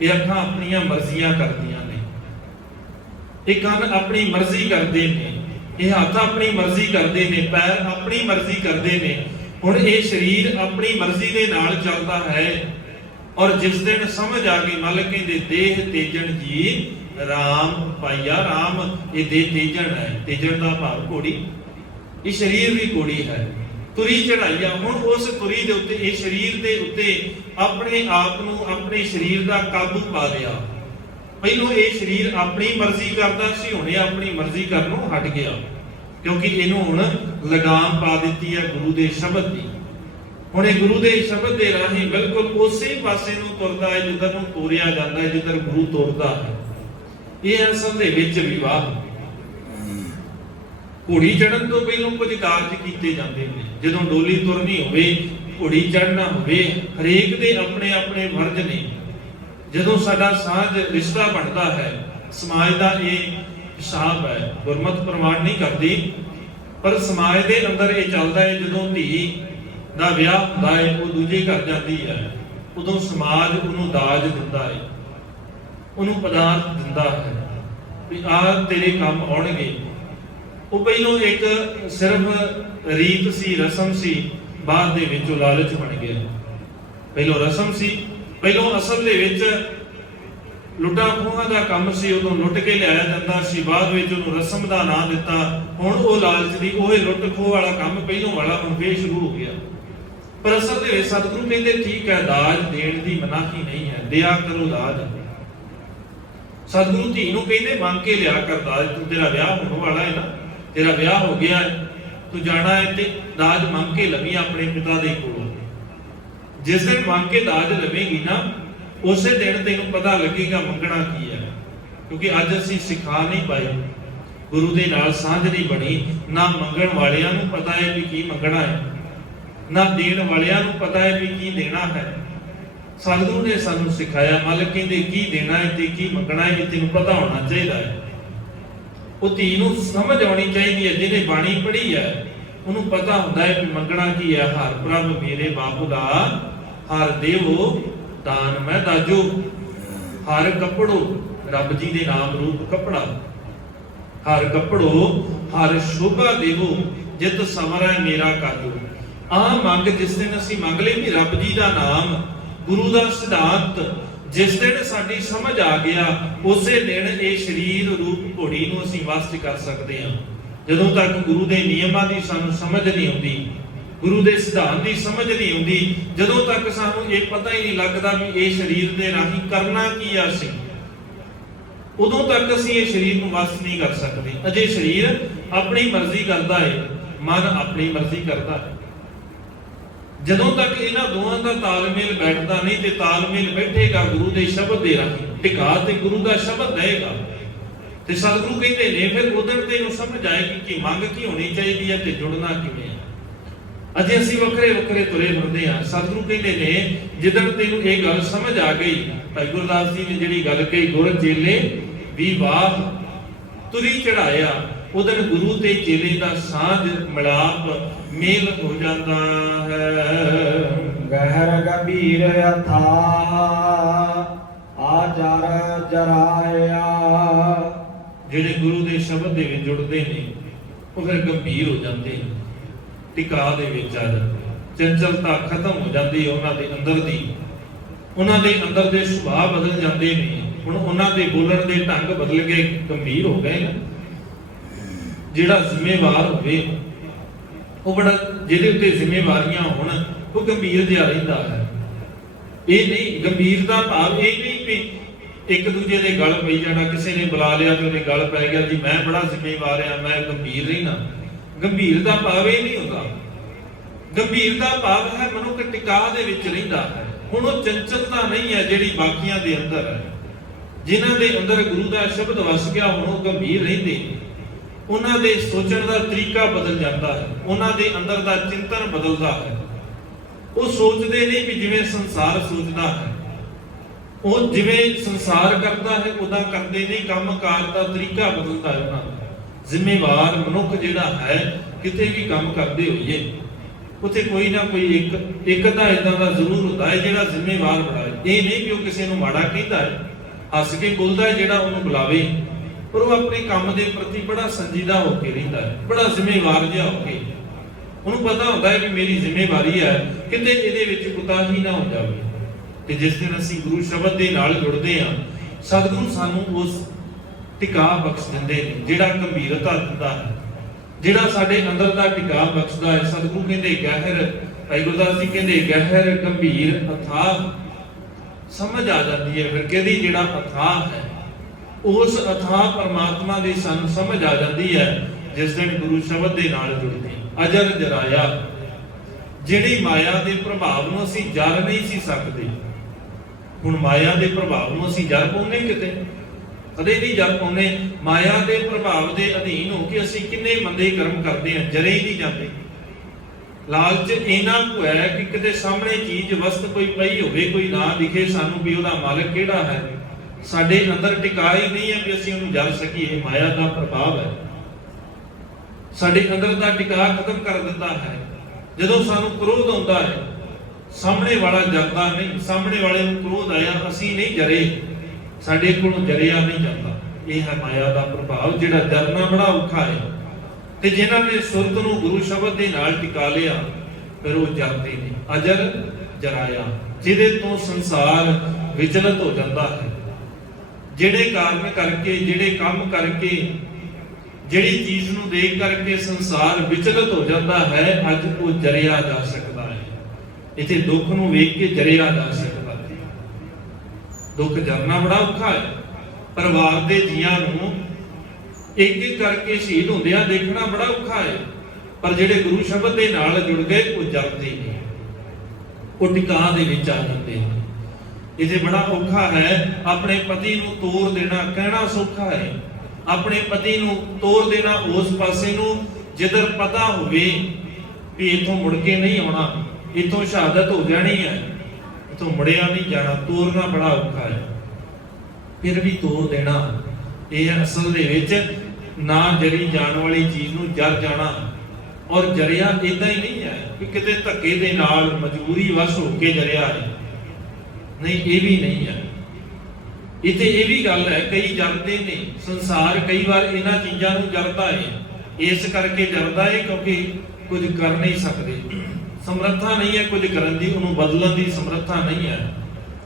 ਇਹ ਅੱਖਾਂ ਆਪਣੀਆਂ ਮਰਜ਼ੀਆਂ ਕਰਦੀਆਂ ਨੇ, ਇਹ ਕੰਨ ਆਪਣੀ ਮਰਜ਼ੀ ਕਰਦੇ ਨੇ, ਇਹ ਹੱਥ ਆਪਣੀ ਮਰਜ਼ੀ ਕਰਦੇ ਨੇ, ਪੈਰ ਆਪਣੀ ਮਰਜ਼ੀ ਕਰਦੇ ਨੇ। ਹੁਣ ਇਹ ਸਰੀਰ ਆਪਣੀ ਮਰਜ਼ੀ ਦੇ ਨਾਲ ਚੱਲਦਾ ਹੈ। ਔਰ ਜਿਸ ਦਿਨ ਸਮਝ ਆ ਗਈ, ਮਾਲਕ ਕਹਿੰਦੇ ਦੇਹ ਤੇਜਣ ਜੀ ਰਾਮ ਪਾਈਆ। ਰਾਮ ਇਹ ਦੇਹ ਤੇਜਣ ਹੈ। ਤੇਜਣ ਦਾ ਭਾਵ ਘੋੜੀ, ਇਹ ਸਰੀਰ ਵੀ ਘੋੜੀ ਹੈ। ਤੁਰੀ ਚੜਾਈਆ। ਹੁਣ ਉਸ ਤੁਰੀ ਦੇ ਉੱਤੇ, ਇਹ ਸਰੀਰ ਦੇ ਉੱਤੇ ਆਪਣੇ ਆਪ ਨੂੰ, ਆਪਣੇ ਸਰੀਰ ਦਾ ਕਾਬੂ ਪਾ ਲਿਆ। ਪਹਿਲੋਂ ਇਹ ਸਰੀਰ ਆਪਣੀ ਮਰਜ਼ੀ ਕਰਦਾ ਸੀ, ਹੁਣ ਇਹ ਆਪਣੀ ਮਰਜ਼ੀ ਕਰਨੋਂ ਹਟ ਗਿਆ, ਕਿਉਂਕਿ ਇਹਨੂੰ ਹੁਣ ਲਗਾਮ ਪਾ ਦਿੱਤੀ ਹੈ ਗੁਰੂ ਦੇ ਸ਼ਬਦ ਦੀ। ਹੁਣ ਇਹ ਗੁਰੂ ਦੇ ਸ਼ਬਦ ਦੇ ਰਾਹੀਂ ਬਿਲਕੁਲ ਉਸੇ ਪਾਸੇ ਨੂੰ ਤੁਰਦਾ ਹੈ ਜਿੱਧਰ ਨੂੰ ਤੋਰਿਆ ਜਾਂਦਾ ਹੈ, ਜਿੱਧਰ ਗੁਰੂ ਤੁਰਦਾ ਹੈ। ਇਹ ਅਸਲ ਦੇ ਵਿੱਚ ਵਿਵਾਹ। ਘੋੜੀ ਚੜਨ ਤੋਂ ਪਹਿਲਾਂ ਕੁਝ ਕਾਰਜ ਕੀਤੇ ਜਾਂਦੇ ਨੇ। ਜਦੋਂ ਡੋਲੀ ਤੁਰਨੀ ਹੋਵੇ, ਘੋੜੀ ਚੜਨਾ ਹੋਵੇ, ਹਰੇਕ ਦੇ ਆਪਣੇ ਆਪਣੇ ਫਰਜ਼ ਨੇ। ਜਦੋਂ ਸਾਡਾ ਸਾਂਝ ਰਿਸ਼ਤਾ ਬਣਦਾ ਹੈ, ਸਮਾਜ ਦਾ ਇਹ ਹਿਸਾਬ ਹੈ, ਗੁਰਮਤਿ ਪ੍ਰਮਾਣ ਨਹੀਂ ਕਰਦੀ, ਪਰ ਸਮਾਜ ਦੇ ਅੰਦਰ ਇਹ ਚੱਲਦਾ ਹੈ। ਜਦੋਂ ਧੀ ਦਾ ਵਿਆਹ ਹੁੰਦਾ ਹੈ, ਉਹ ਦੂਜੇ ਘਰ ਜਾਂਦੀ ਹੈ, ਉਦੋਂ ਸਮਾਜ ਉਹਨੂੰ ਦਾਜ ਦਿੰਦਾ ਹੈ, ਉਹਨੂੰ ਪਦਾਰਥ ਦਿੰਦਾ ਹੈ ਵੀ ਆਹ ਤੇਰੇ ਕੰਮ ਆਉਣਗੇ। ਉਹ ਪਹਿਲੋਂ ਇੱਕ ਸਿਰਫ ਰੀਤ ਸੀ, ਰਸਮ ਸੀ, ਬਾਅਦ ਦੇ ਵਿੱਚ ਉਹ ਲਾਲਚ ਬਣ ਗਿਆ। ਪਹਿਲੋਂ ਰਸਮ ਸੀ, ਪਹਿਲੋਂ ਅਸਲ ਦੇ ਵਿੱਚ ਲੁੱਟਾਂ ਖੋਹਾਂ ਦਾ ਕੰਮ ਸੀ, ਉਦੋਂ ਲੁੱਟ ਕੇ ਲਿਆਇਆ ਜਾਂਦਾ ਸੀ, ਬਾਅਦ ਵਿੱਚ ਉਹਨੂੰ ਰਸਮ ਦਾ ਨਾਂ ਦਿੱਤਾ। ਹੁਣ ਉਹ ਲਾਲਚ ਦੀ, ਉਹ ਲੁੱਟ ਖੋਹ ਵਾਲਾ ਕੰਮ ਪਹਿਲੋਂ ਵਾਲਾ ਹੁਣ ਫੇਰ ਸ਼ੁਰੂ ਹੋ ਗਿਆ। ਪਰ ਅਸਲ ਦੇ ਵਿੱਚ ਸਤਿਗੁਰੂ ਕਹਿੰਦੇ ਠੀਕ ਹੈ, ਦਾਜ ਦੇਣ ਦੀ ਮਨਾਹੀ ਨਹੀਂ ਹੈ, ਦਿਆ ਕਰੋ ਦਾਜ। ਸਤਿਗੁਰੂ ਧੀ ਨੂੰ ਕਹਿੰਦੇ ਮੰਗ ਕੇ ਲਿਆ ਕਰ ਦਾਜ। ਤੂੰ, ਤੇਰਾ ਵਿਆਹ ਹੋਣ ਵਾਲਾ ਹੈ ਨਾ, ਤੇਰਾ ਵਿਆਹ ਹੋ ਗਿਆ, ਤੂੰ ਜਾਣਾ ਹੈ ਤੇ ਦਾਜ ਮੰਗ ਕੇ ਲਵੀਂ ਆਪਣੇ ਪਿਤਾ ਦੇ ਕੋਲੋਂ। ਜਿਸ ਦਿਨ ਮੰਗ ਕੇ ਦਾਜ ਲਵੇਂਗੀ ਨਾ, ਉਸੇ ਦਿਨ ਤੈਨੂੰ ਪਤਾ ਲੱਗੇਗਾ ਮੰਗਣਾ ਕੀ ਹੈ। ਕਿਉਂਕਿ ਅੱਜ ਅਸੀਂ ਸਿਖਾ ਨਹੀਂ ਪਾਏ, ਗੁਰੂ ਦੇ ਨਾਲ ਸਾਂਝ ਨਹੀਂ ਬਣੀ। ਨਾ ਮੰਗਣ ਵਾਲਿਆਂ ਨੂੰ ਪਤਾ ਹੈ ਵੀ ਕੀ ਮੰਗਣਾ ਹੈ, ਨਾ ਦੇਣ ਵਾਲਿਆਂ ਨੂੰ ਪਤਾ ਹੈ ਵੀ ਕੀ ਦੇਣਾ ਹੈ। ਸਤਿਗੁਰੂ ਨੇ ਸਾਨੂੰ ਸਿਖਾਇਆ, ਮਾਲਕ ਕਹਿੰਦੇ ਕੀ ਦੇਣਾ ਹੈ ਤੇ ਕੀ ਮੰਗਣਾ ਹੈ, ਇਹ ਤੈਨੂੰ ਪਤਾ ਹੋਣਾ ਚਾਹੀਦਾ ਹੈ। ਉਹ ਧੀ ਨੂੰ ਸਮਝ ਆਉਣੀ ਚਾਹੀਦੀ ਹੈ। ਜਿਹਨੇ ਬਾਣੀ ਪੜ੍ਹੀ ਹੈ ਉਹਨੂੰ ਪਤਾ ਹੁੰਦਾ ਹੈ ਕਿ ਮੰਗਣਾ ਕੀ ਹੈ। ਹਰ ਪ੍ਰਭ ਮੇਰੇ ਬਾਬੂ ਦਾ ਹਰ ਦੇਵੋ ਦਾਨ ਮੈਂ ਦਾਜੋ। ਹਰ ਕੱਪੜੋ, ਰੱਬ ਜੀ ਦੇ ਨਾਮ ਰੂਪ ਕੱਪੜਾ। ਹਰ ਕੱਪੜੋ ਹਰ ਸ਼ੋਭਾ ਦੇਵੋ, ਜਿਤ ਸਮਰੈ ਮੇਰਾ ਕਾਜੋ। ਆਹ ਮੰਗ ਜਿਸ ਦਿਨ ਅਸੀਂ ਮੰਗ ਲਈ ਵੀ ਰੱਬ ਜੀ ਦਾ ਨਾਮ, ਗੁਰੂ ਦਾ ਸਿਧਾਂਤ, ਜਿਸ ਦਿਨ ਸਾਡੀ ਸਮਝ ਆ ਗਿਆ, ਉਸੇ ਦਿਨ ਇਹ ਸਰੀਰ ਰੂਪ ਘੋੜੀ ਨੂੰ ਅਸੀਂ ਵਸ ਚ ਕਰ ਸਕਦੇ ਹਾਂ। ਜਦੋਂ ਤੱਕ ਗੁਰੂ ਦੇ ਨਿਯਮਾਂ ਦੀ ਸਾਨੂੰ ਸਮਝ ਨਹੀਂ ਆਉਂਦੀ, ਗੁਰੂ ਦੇ ਸਿਧਾਂਤ ਦੀ ਸਮਝ ਨਹੀਂ ਆਉਂਦੀ, ਜਦੋਂ ਤੱਕ ਸਾਨੂੰ ਇਹ ਪਤਾ ਹੀ ਨਹੀਂ ਲੱਗਦਾ ਵੀ ਇਹ ਸਰੀਰ ਦੇ ਰਾਹੀਂ ਕਰਨਾ ਕੀ ਆ ਅਸੀਂ, ਉਦੋਂ ਤੱਕ ਅਸੀਂ ਇਹ ਸਰੀਰ ਨੂੰ ਵਸ ਨਹੀਂ ਕਰ ਸਕਦੇ। ਅਜੇ ਸਰੀਰ ਆਪਣੀ ਮਰਜ਼ੀ ਕਰਦਾ ਹੈ, ਮਨ ਆਪਣੀ ਮਰਜ਼ੀ ਕਰਦਾ ਹੈ। ਜਦੋਂ ਤੱਕ ਇਹਨਾਂ ਦੋਵਾਂ ਦਾ ਤਾਲਮੇਲ ਬੈਠਦਾ ਨਹੀਂ ਤੇ ਤਾਲਮੇਲ ਬੈਠੇਗਾ ਗੁਰੂ ਦੇ ਸ਼ਬਦ ਦੇ ਰਾਹੀਂ, ਟਿਕਾ ਤੇ ਗੁਰੂ ਦਾ ਸ਼ਬਦ ਰਹੇਗਾ ਤੇ ਸਤਿਗੁਰੂ ਕਹਿੰਦੇ ਨੇ ਫਿਰ ਉਦੋਂ ਤੈਨੂੰ ਸਮਝ ਆਏਗੀ ਕਿ ਮੰਗ ਕੀ ਹੋਣੀ ਚਾਹੀਦੀ ਹੈ ਤੇ ਜੁੜਨਾ ਕਿਵੇਂ ਹੈ। ਅਜੇ ਅਸੀਂ ਵੱਖਰੇ ਵੱਖਰੇ ਤੁਰੇ ਫਿਰਦੇ ਹਾਂ। ਸਤਿਗੁਰੂ ਕਹਿੰਦੇ ਨੇ ਜਿੱਦਣ ਤੈਨੂੰ ਇਹ ਗੱਲ ਸਮਝ ਆ ਗਈ, ਭਾਈ ਗੁਰਦਾਸ ਜੀ ਨੇ ਜਿਹੜੀ ਗੱਲ ਕਹੀ, ਗੁਰ ਚੇਲੇ ਵੀ ਵਾਹ ਤੁਰੀ ਚੜਾਇਆ, ਉਦੋਂ ਗੁਰੂ ਤੇ ਚੇਲੇ ਦਾ ਸਾਂਝ ਮਿਲਾਪ ਮੇਲ ਹੋ ਜਾਂਦਾ ਹੈ। ਗਹਿਰ ਗੰਭੀਰ ਅਥਾਹ ਆਚਰ ਜਰਾਇਆ। ਜਿਹੜੇ ਗੁਰੂ ਦੇ ਸ਼ਬਦ ਦੇ ਵਿੱਚ ਜੁੜਦੇ ਨੇ ਉਹ ਫਿਰ ਗੰਭੀਰ ਹੋ ਜਾਂਦੇ ਨੇ, ਟਿਕਾ ਦੇ ਵਿੱਚ ਆ ਜਾਂਦੇ, ਚੰਚਲਤਾ ਖਤਮ ਹੋ ਜਾਂਦੀ ਹੈ ਉਹਨਾਂ ਦੇ ਅੰਦਰ ਦੀ, ਉਹਨਾਂ ਦੇ ਅੰਦਰ ਦੇ ਸੁਭਾਅ ਬਦਲ ਜਾਂਦੇ ਨੇ। ਹੁਣ ਉਹਨਾਂ ਦੇ ਬੋਲਣ ਦੇ ਢੰਗ ਬਦਲ ਗਏ, ਗੰਭੀਰ ਹੋ ਗਏ ਨਾ। ਜਿਹੜਾ ਜ਼ਿੰਮੇਵਾਰ ਹੋਵੇ ਉਹ ਬੜਾ, ਜਿਹਦੇ ਉੱਤੇ ਜ਼ਿੰਮੇਵਾਰੀਆਂ ਹੋਣ ਉਹ ਗੰਭੀਰ ਜਿਹਾ ਰਹਿੰਦਾ ਹੈ। ਇਹ ਨਹੀਂ, ਗੰਭੀਰ ਦਾ ਭਾਵ ਇਹ ਨਹੀਂ ਵੀ ਇੱਕ ਦੂਜੇ ਦੇ ਗਲ ਪਈ ਜਾਣਾ, ਕਿਸੇ ਨੇ ਬੁਲਾ ਲਿਆ ਤੇ ਉਹਦੇ ਗਲ ਪੈ ਗਿਆ ਜੀ ਮੈਂ ਬੜਾ ਜ਼ਿੰਮੇਵਾਰ ਆ, ਮੈਂ ਗੰਭੀਰ ਰਹਿਣਾ। ਗੰਭੀਰ ਦਾ ਭਾਵ ਇਹ ਨਹੀਂ ਹੁੰਦਾ। ਗੰਭੀਰ ਦਾ ਭਾਵ ਹੈ ਮਨੁੱਖ ਟਿਕਾ ਦੇ ਵਿੱਚ ਰਹਿੰਦਾ ਹੈ। ਹੁਣ ਉਹ ਚੰਚਲਤਾ ਨਹੀਂ ਹੈ ਜਿਹੜੀ ਬਾਕੀਆਂ ਦੇ ਅੰਦਰ ਹੈ। ਜਿਨ੍ਹਾਂ ਦੇ ਅੰਦਰ ਗੁਰੂ ਦਾ ਸ਼ਬਦ ਵਸ ਗਿਆ ਹੁਣ ਉਹ ਗੰਭੀਰ ਰਹਿੰਦੇ ਨੇ। ਉਹਨਾਂ ਦੇ ਸੋਚਣ ਦਾ ਤਰੀਕਾ ਬਦਲ ਜਾਂਦਾ ਹੈ, ਉਹਨਾਂ ਦੇ ਅੰਦਰ ਦਾ ਚਿੰਤਨ ਬਦਲਦਾ ਹੈ। ਉਹ ਸੋਚਦੇ ਨਹੀਂ ਵੀ ਜਿਵੇਂ ਸੰਸਾਰ ਸੋਚਦਾ ਹੈ, ਉਹ ਜਿਵੇਂ ਸੰਸਾਰ ਕਰਦਾ ਹੈ ਉਦਾਂ ਕਰਦੇ ਨਹੀਂ, ਕੰਮਕਾਰ ਦਾ ਤਰੀਕਾ ਬਦਲਦਾ ਹੈ ਉਹਨਾਂ ਦਾ। ਜ਼ਿੰਮੇਵਾਰ ਮਨੁੱਖ ਜਿਹੜਾ ਹੈ, ਕਿਤੇ ਵੀ ਕੰਮ ਕਰਦੇ ਹੋਈਏ ਉੱਥੇ ਕੋਈ ਨਾ ਕੋਈ ਇੱਕ ਤਾਂ ਇਦਾਂ ਦਾ ਜ਼ਰੂਰ ਹੁੰਦਾ ਹੈ ਜਿਹੜਾ ਜ਼ਿੰਮੇਵਾਰ ਬੜਾ ਹੈ। ਇਹ ਨਹੀਂ ਕਿ ਉਹ ਕਿਸੇ ਨੂੰ ਮਾੜਾ ਕਹਿੰਦਾ ਹੈ, ਹੱਸ ਕੇ ਬੋਲਦਾ ਹੈ ਜਿਹੜਾ ਉਹਨੂੰ ਬੁਲਾਵੇ, ਪਰ ਉਹ ਆਪਣੇ ਕੰਮ ਦੇ ਪ੍ਰਤੀ ਬੜਾ ਸੰਜੀਦਾ ਹੋ ਕੇ ਰਹਿੰਦਾ ਹੈ, ਬੜਾ ਜ਼ਿੰਮੇਵਾਰ ਜਿਹਾ ਹੋ ਕੇ। ਉਹਨੂੰ ਪਤਾ ਹੁੰਦਾ ਹੈ ਕਿ ਮੇਰੀ ਜ਼ਿੰਮੇਵਾਰੀ ਹੈ, ਕਿਤੇ ਇਹਦੇ ਵਿੱਚ ਕੁਤਾਹੀ ਨਾ ਹੋ ਜਾਵੇ। ਤੇ ਜਿਸ ਦਿਨ ਅਸੀਂ ਗੁਰੂ ਸ਼ਬਦ ਦੇ ਨਾਲ ਜੁੜਦੇ ਹਾਂ, ਸਤਿਗੁਰੂ ਸਾਨੂੰ ਉਸ ਟਿਕਾ ਬਖਸ਼ ਦਿੰਦੇ ਨੇ, ਜਿਹੜਾ ਗੰਭੀਰਤਾ ਦਿੰਦਾ ਹੈ, ਜਿਹੜਾ ਸਾਡੇ ਅੰਦਰ ਦਾ ਟਿਕਾ ਬਖਸ਼ਦਾ ਹੈ। ਸਤਿਗੁਰੂ ਕਹਿੰਦੇ ਗਹਿਰ, ਭਾਈ ਗੁਰਦਾਸ ਜੀ ਕਹਿੰਦੇ ਗਹਿਰ ਗੰਭੀਰ ਅਥਾਹ ਸਮਝ ਆ ਜਾਂਦੀ ਹੈ। ਫਿਰ ਕਹਿੰਦੀ ਜਿਹੜਾ ਅਥਾਹ ਹੈ, ਉਸ ਅਥਾਹ ਪਰਮਾਤਮਾ ਦੀ ਸਾਨੂੰ ਸਮਝ ਆ ਜਾਂਦੀ ਹੈ ਜਿਸ ਦਿਨ ਗੁਰੂ ਸ਼ਬਦ ਦੇ ਨਾਲ ਜੁੜਦੇ। ਅਜਰ ਜਰਾਇਆ, ਜਿਹੜੀ ਮਾਇਆ ਦੇ ਪ੍ਰਭਾਵ ਨੂੰ ਅਸੀਂ ਜਰ ਨਹੀਂ ਸੀ ਸਕਦੇ, ਹੁਣ ਮਾਇਆ ਦੇ ਪ੍ਰਭਾਵ ਨੂੰ ਅਸੀਂ ਜਰ ਪਾਉਂਦੇ ਕਿਤੇ, ਕਦੇ ਨਹੀਂ ਜਰ ਪਾਉਂਦੇ। ਮਾਇਆ ਦੇ ਪ੍ਰਭਾਵ ਦੇ ਅਧੀਨ ਹੋ ਕੇ ਅਸੀਂ ਕਿੰਨੇ ਮੰਦੇ ਕਰਮ ਕਰਦੇ ਹਾਂ, ਜਰੇ ਹੀ ਨਹੀਂ ਜਾਂਦੇ। ਲਾਲਚ ਇੰਨਾ ਕੁ ਹੈ ਕਿ ਕਿਤੇ ਸਾਹਮਣੇ ਚੀਜ਼ ਵਸਤ ਕੋਈ ਪਈ ਹੋਵੇ, ਕੋਈ ਨਾ ਦਿਖੇ ਸਾਨੂੰ ਵੀ ਉਹਦਾ ਮਾਲਕ ਕਿਹੜਾ ਹੈ, ਸਾਡੇ ਅੰਦਰ ਟਿਕਾ ਹੀ ਨਹੀਂ ਹੈ ਵੀ ਅਸੀਂ ਉਹਨੂੰ ਜਰ ਸਕੀਏ। ਮਾਇਆ ਦਾ ਪ੍ਰਭਾਵ ਹੈ, ਸਾਡੇ ਅੰਦਰ ਦਾ ਟਿਕਾ ਖਤਮ ਕਰ ਦਿੰਦਾ ਹੈ। ਜਦੋਂ ਸਾਨੂੰ ਕ੍ਰੋਧ ਆਉਂਦਾ ਹੈ, ਸਾਹਮਣੇ ਵਾਲਾ ਜਰਦਾ ਨਹੀਂ, ਸਾਹਮਣੇ ਵਾਲੇ ਨੂੰ ਕ੍ਰੋਧ ਆਇਆ, ਅਸੀਂ ਨਹੀਂ ਜਰੇ, ਸਾਡੇ ਕੋਲੋਂ ਜਰਿਆ ਨਹੀਂ ਜਾਂਦਾ। ਇਹ ਹੈ ਮਾਇਆ ਦਾ ਪ੍ਰਭਾਵ, ਜਿਹੜਾ ਜਰਨਾ ਬੜਾ ਔਖਾ ਹੈ। ਤੇ ਜਿਨ੍ਹਾਂ ਨੇ ਸੁਰਤ ਨੂੰ ਗੁਰੂ ਸ਼ਬਦ ਦੇ ਨਾਲ ਟਿਕਾ ਲਿਆ, ਫਿਰ ਉਹ ਜਰਦੇ ਨੇ। ਅਜਰ ਜਰਾਇਆ, ਜਿਹਦੇ ਤੋਂ ਸੰਸਾਰ ਵਿਚਲਤ ਹੋ ਜਾਂਦਾ ਹੈ। ਜਿਹੜੇ ਕਾਰਨ ਕਰਕੇ, ਜਿਹੜੇ ਕੰਮ ਕਰਕੇ, ਜਿਹੜੀ ਚੀਜ਼ ਨੂੰ ਦੇਖ ਕਰਕੇ ਸੰਸਾਰ ਵਿਚਲਤ ਹੋ ਜਾਂਦਾ ਹੈ, ਅੱਜ ਉਹ ਜਰਿਆ ਜਾ ਸਕਦਾ ਹੈ। ਇੱਥੇ ਦੁੱਖ ਨੂੰ ਵੇਖ ਕੇ ਜਰਿਆ ਜਾ ਸਕਦਾ ਹੈ। ਦੁੱਖ ਜਰਨਾ ਬੜਾ ਔਖਾ ਹੈ। ਪਰਿਵਾਰ ਦੇ ਜੀਆਂ ਨੂੰ ਇੱਕ ਇੱਕ ਕਰਕੇ ਸ਼ਹੀਦ ਹੁੰਦਿਆਂ ਦੇਖਣਾ ਬੜਾ ਔਖਾ ਹੈ, ਪਰ ਜਿਹੜੇ ਗੁਰੂ ਸ਼ਬਦ ਦੇ ਨਾਲ ਜੁੜ ਗਏ ਉਹ ਜਰਦੇ ਨੇ, ਉਹ ਟਿਕਾ ਦੇ ਵਿੱਚ ਆ ਜਾਂਦੇ ਨੇ। ਇਹ ਬੜਾ ਔਖਾ ਹੈ। ਆਪਣੇ ਪਤੀ ਨੂੰ ਤੋਰ ਦੇਣਾ, ਕਹਿਣਾ ਸੌਖਾ ਹੈ। ਆਪਣੇ ਪਤੀ ਨੂੰ ਤੋਰ ਦੇਣਾ ਉਸ ਪਾਸੇ ਨੂੰ ਜਿੱਧਰ ਪਤਾ ਹੋਵੇ ਵੀ ਇਥੋਂ ਮੁੜ ਕੇ ਨਹੀਂ ਆਉਣਾ, ਇਥੋਂ ਸ਼ਹਾਦਤ ਹੋ ਜਾਣੀ ਹੈ, ਇਥੋਂ ਮੁੜਿਆ ਨਹੀਂ ਜਾਣਾ। ਤੋਰਨਾ ਬੜਾ ਔਖਾ ਹੈ, ਫਿਰ ਵੀ ਤੋਰ ਦੇਣਾ। ਇਹ ਅਸਲ ਦੇ ਵਿੱਚ ਨਾ ਜਰੀ ਜਾਣ ਵਾਲੀ ਚੀਜ਼ ਨੂੰ ਜਰ ਜਾਣਾ। ਔਰ ਜਰਿਆ ਇਦਾਂ ਹੀ ਨਹੀਂ ਹੈ ਕਿ ਕਿਤੇ ਧੱਕੇ ਦੇ ਨਾਲ ਮਜਬੂਰੀ ਵਸ ਹੋ ਕੇ ਜਰਿਆ ਹੈ, ਨਹੀਂ, ਇਹ ਵੀ ਨਹੀਂ ਹੈ। ਇੱਥੇ ਇਹ ਵੀ ਗੱਲ ਹੈ, ਕਈ ਜਰਦੇ ਨੇ। ਸੰਸਾਰ ਕਈ ਵਾਰ ਇਹਨਾਂ ਚੀਜ਼ਾਂ ਨੂੰ ਜਰਦਾ ਹੈ, ਇਸ ਕਰਕੇ ਜਰਦਾ ਹੈ ਕਿਉਂਕਿ ਕੁਝ ਕਰ ਨਹੀਂ ਸਕਦੇ, ਸਮਰੱਥਾ ਨਹੀਂ ਹੈ ਕੁਝ ਕਰਨ ਦੀ, ਉਹਨੂੰ ਬਦਲਣ ਦੀ ਸਮਰੱਥਾ ਨਹੀਂ ਹੈ।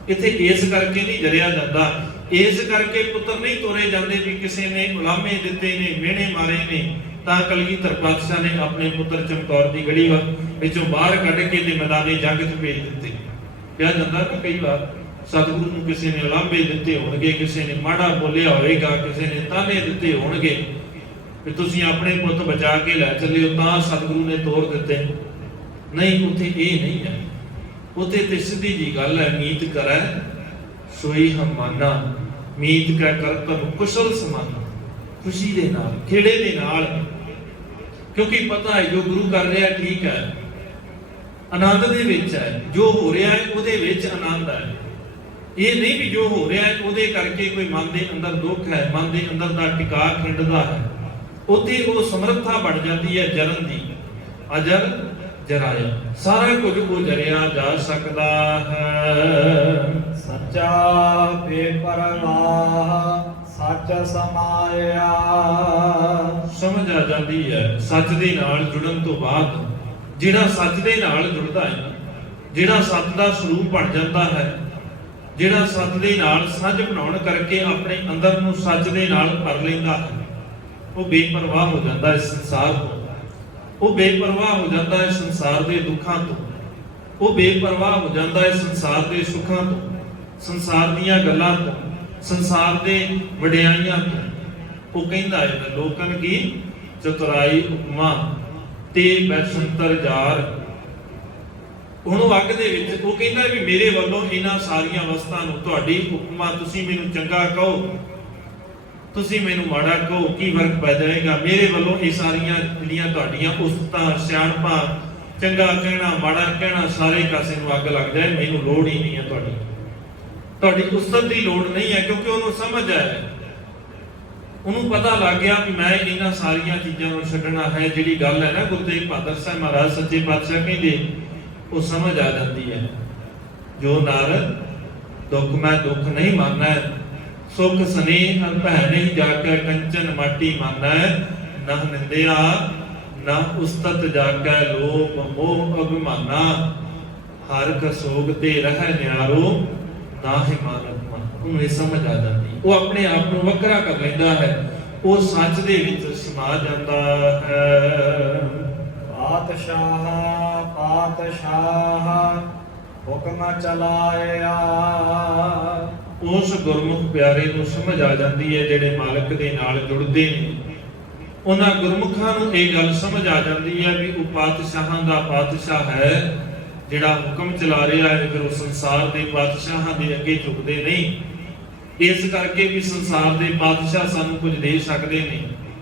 ਇੱਥੇ ਇਸ ਕਰਕੇ ਨਹੀਂ ਜਰਿਆ ਜਾਂਦਾ, ਇਸ ਕਰਕੇ ਪੁੱਤਰ ਨਹੀਂ ਤੋਰੇ ਜਾਂਦੇ ਵੀ ਕਿਸੇ ਨੇ ਉਲਾਮੇ ਦਿੱਤੇ ਨੇ, ਮਿਹਣੇ ਮਾਰੇ ਨੇ, ਤਾਂ ਕਲਗੀਧਰ ਪਾਤਸ਼ਾਹ ਨੇ ਆਪਣੇ ਪੁੱਤਰ ਚਮਕੌਰ ਦੀ ਗੜੀ ਵਿੱਚੋਂ ਬਾਹਰ ਕੱਢ ਕੇ ਤੇ ਮੈਦਾਨੇ ਜੰਗ 'ਚ ਭੇਜ ਦਿੱਤੇ। ਕਿਹਾ ਜਾਂਦਾ ਕਿ ਕਈ ਵਾਰ ਸਤਿਗੁਰੂ ਨੂੰ ਕਿਸੇ ਨੇ ਉਲਾਂਭੇ ਦਿੱਤੇ ਹੋਣਗੇ, ਕਿਸੇ ਨੇ ਮਾੜਾ ਬੋਲਿਆ ਹੋਵੇਗਾ, ਕਿਸੇ ਨੇ ਤਾਨੇ ਦਿੱਤੇ ਹੋਣਗੇ, ਵੀ ਤੁਸੀਂ ਆਪਣੇ ਪੁੱਤ ਬਚਾ ਕੇ ਲੈ ਚੱਲਿਓ ਤਾਂ ਸਤਿਗੁਰੂ ਨੇ ਤੋਰ ਦਿੱਤੇ। ਨਹੀਂ, ਉੱਥੇ ਇਹ ਨਹੀਂ ਹੈ। ਉੱਥੇ ਤੇ ਸਿੱਧੀ ਜੀ ਗੱਲ ਹੈ, ਮੀਤ ਕਰੈ ਸੋਈ ਹਮ ਮਾਨਾ, ਮੀਤ ਕੈ ਕਰਤਬ ਕੁਸ਼ਲ ਸਮਾਨਾ। ਖੁਸ਼ੀ ਦੇ ਨਾਲ, ਖੇੜੇ ਦੇ ਨਾਲ, ਕਿਉਂਕਿ ਪਤਾ ਹੈ ਜੋ ਗੁਰੂ ਕਰ ਰਿਹਾ ਠੀਕ ਹੈ, ਆਨੰਦ ਦੇ ਵਿੱਚ ਹੈ, ਜੋ ਹੋ ਰਿਹਾ ਹੈ ਉਹਦੇ ਵਿੱਚ ਆਨੰਦ ਹੈ। ਇਹ ਨਹੀਂ ਵੀ ਜੋ ਹੋ ਰਿਹਾ ਹੈ ਉਹਦੇ ਕਰਕੇ ਕੋਈ ਮਨ ਦੇ ਅੰਦਰ ਦੁੱਖ ਹੈ, ਮਨ ਦੇ ਅੰਦਰ ਦਾ ਟਿਕਾ ਖਿੰਡਦਾ ਹੈ। ਉੱਥੇ ਉਹ ਸਮਰੱਥਾ ਬਣ ਜਾਂਦੀ ਹੈ ਜਰਨ ਦੀ। ਅਜਰ ਜਰਾਇਆ, ਸਾਰਾ ਕੁਝ ਉਹ ਜਰਿਆ ਜਾ ਸਕਦਾ ਹੈ। ਸੱਚਾ ਬੇਪਰਵਾਹ ਸੱਚ ਸਮਾਇਆ। ਸਮਝ ਆ ਜਾਂਦੀ ਹੈ ਸੱਚ ਦੇ ਨਾਲ ਜੁੜਨ ਤੋਂ ਬਾਅਦ। ਜਿਹੜਾ ਸੱਚ ਦੇ ਨਾਲ ਜੁੜਦਾ ਹੈ, ਜਿਹੜਾ ਸੱਚ ਦਾ ਸਰੂਪ ਬਣ ਜਾਂਦਾ ਹੈ, ਜਿਹੜਾ ਸੱਚ ਦੇ ਨਾਲ ਸਾਂਝ ਬਣਾਉਣ ਕਰਕੇ ਆਪਣੇ ਅੰਦਰ ਨੂੰ ਸੱਚ ਦੇ ਨਾਲ ਭਰ ਲੈਂਦਾ ਹੈ, ਉਹ ਬੇਪਰਵਾਹ ਹੋ ਜਾਂਦਾ ਹੈ ਸੰਸਾਰ ਤੋਂ। ਉਹ ਬੇਪਰਵਾਹ ਹੋ ਜਾਂਦਾ ਹੈ ਸੰਸਾਰ ਦੇ ਦੁੱਖਾਂ ਤੋਂ। ਉਹ ਬੇਪਰਵਾਹ ਹੋ ਜਾਂਦਾ ਹੈ ਸੰਸਾਰ ਦੇ ਸੁੱਖਾਂ ਤੋਂ, ਸੰਸਾਰ ਦੀਆਂ ਗੱਲਾਂ ਤੋਂ, ਸੰਸਾਰ ਦੇ ਵਡਿਆਈਆਂ ਤੋਂ। ਉਹ ਕਹਿੰਦਾ ਹੈ ਲੋਕਨ ਕੀ ਚਤੁਰਾਈ ਉਪਮਾ ਤੇ ਬੈਸੰਤਰ ਜਾਰ। ਉਹਨੂੰ ਅੱਗ ਦੇ ਵਿੱਚ ਉਹ ਕਹਿੰਦਾ ਵੀ ਮੇਰੇ ਵੱਲੋਂ ਇਹਨਾਂ ਸਾਰੀਆਂ ਵਸਤਾਂ ਨੂੰ ਤੁਹਾਡੀ ਉਪਮਾ, ਤੁਸੀਂ ਮੈਨੂੰ ਚੰਗਾ ਕਹੋ, ਤੁਸੀਂ ਮੈਨੂੰ ਮਾੜਾ ਕਹੋ, ਕੀ ਫਰਕ ਪੈ ਜਾਏਗਾ? ਮੇਰੇ ਵੱਲੋਂ ਇਹ ਸਾਰੀਆਂ ਜਿਹੜੀਆਂ ਤੁਹਾਡੀਆਂ ਉਸਤਾਂ, ਸਿਆਣਪਾਂ, ਚੰਗਾ ਕਹਿਣਾ, ਮਾੜਾ ਕਹਿਣਾ, ਸਾਰੇ ਕਾਸੇ ਨੂੰ ਅੱਗ ਲੱਗ ਜਾਏ, ਮੈਨੂੰ ਲੋੜ ਹੀ ਨਹੀਂ ਹੈ ਤੁਹਾਡੀ ਉਸਤਤ ਦੀ ਲੋੜ ਨਹੀਂ ਹੈ। ਕਿਉਂਕਿ ਉਹਨੂੰ ਸਮਝ ਆਇਆ, ਉਹਨੂੰ ਪਤਾ ਲੱਗ ਗਿਆ ਵੀ ਮੈਂ ਇਹਨਾਂ ਸਾਰੀਆਂ ਚੀਜ਼ਾਂ ਨੂੰ ਛੱਡਣਾ ਹੈ। ਜਿਹੜੀ ਗੱਲ ਹੈ ਨਾ ਗੁਰੂ ਤੇਗ ਬਹਾਦਰ ਸਾਹਿਬ ਮਹਾਰਾਜ ਸੱਚੇ ਪਾਤਸ਼ਾਹ ਕਹਿੰਦੇ, ਉਹ ਸਮਝ ਆ ਜਾਂਦੀ ਹੈ। ਜੋ ਨਰ ਦੁੱਖ ਮੈਂ ਦੁੱਖ ਨਹੀਂ ਮੰਨਣਾ, ਸੁਖ ਸਨੇਹ ਭੈ ਨਹੀਂ ਜਾ ਕੇ ਕੰਚਨ ਮਾਟੀ ਮੰਨਣਾ, ਨਾ ਨਿੰਦਿਆ ਨਾ ਉਸਤਤ ਜਾ ਕੇ ਲੋਭ ਮੋਹ ਅਭਿਮਾਨਾ, ਹਰ ਕਾ ਸੋਗ ਤੇ ਰਹਿ ਨਿਆਰੋ ਨਾ ਹੀ ਮਾਨਤ ਮਨ। ਉਹਨੂੰ ਇਹ ਸਮਝ ਆ ਜਾਂਦੀ, ਉਹ ਆਪਣੇ ਆਪ ਨੂੰ ਵੱਖਰਾ ਕਰ ਲੈਂਦਾ ਹੈ, ਉਹ ਸੱਚ ਦੇ ਵਿੱਚ ਸਮਾ ਜਾਂਦਾ ਹੈ। ਪਾਤਸ਼ਾਹ ਹੁਕਮ ਚਲਾਇਆ। ਉਸ ਗੁਰਮੁਖ ਪਿਆਰੇ ਨੂੰ ਸਮਝ ਆ ਜਾਂਦੀ ਹੈ ਜਿਹੜੇ ਮਾਲਕ ਦੇ ਨਾਲ ਜੁੜਦੇ ਨੇ। ਉਹਨਾਂ ਗੁਰਮੁਖਾਂ ਨੂੰ ਇਹ ਗੱਲ ਸਮਝ ਆ ਜਾਂਦੀ ਹੈ ਵੀ ਉਹ ਪਾਤਸ਼ਾਹਾਂ ਦਾ ਪਾਤਸ਼ਾਹ ਹੈ ਜਿਹੜਾ ਹੁਕਮ ਚਲਾ ਰਿਹਾ ਹੈ। ਫਿਰ ਉਹ ਸੰਸਾਰ ਦੇ ਪਾਤਸ਼ਾਹਾਂ ਦੇ ਅੱਗੇ ਝੁਕਦੇ ਨਹੀਂ। ਇਸ ਕਰਕੇ ਵੀ ਸੰਸਾਰ ਦੇ ਪਾਤਸ਼ਾਹ ਸਾਨੂੰ ਕੁਝ ਦੇ ਸਕਦੇ ਨੇ।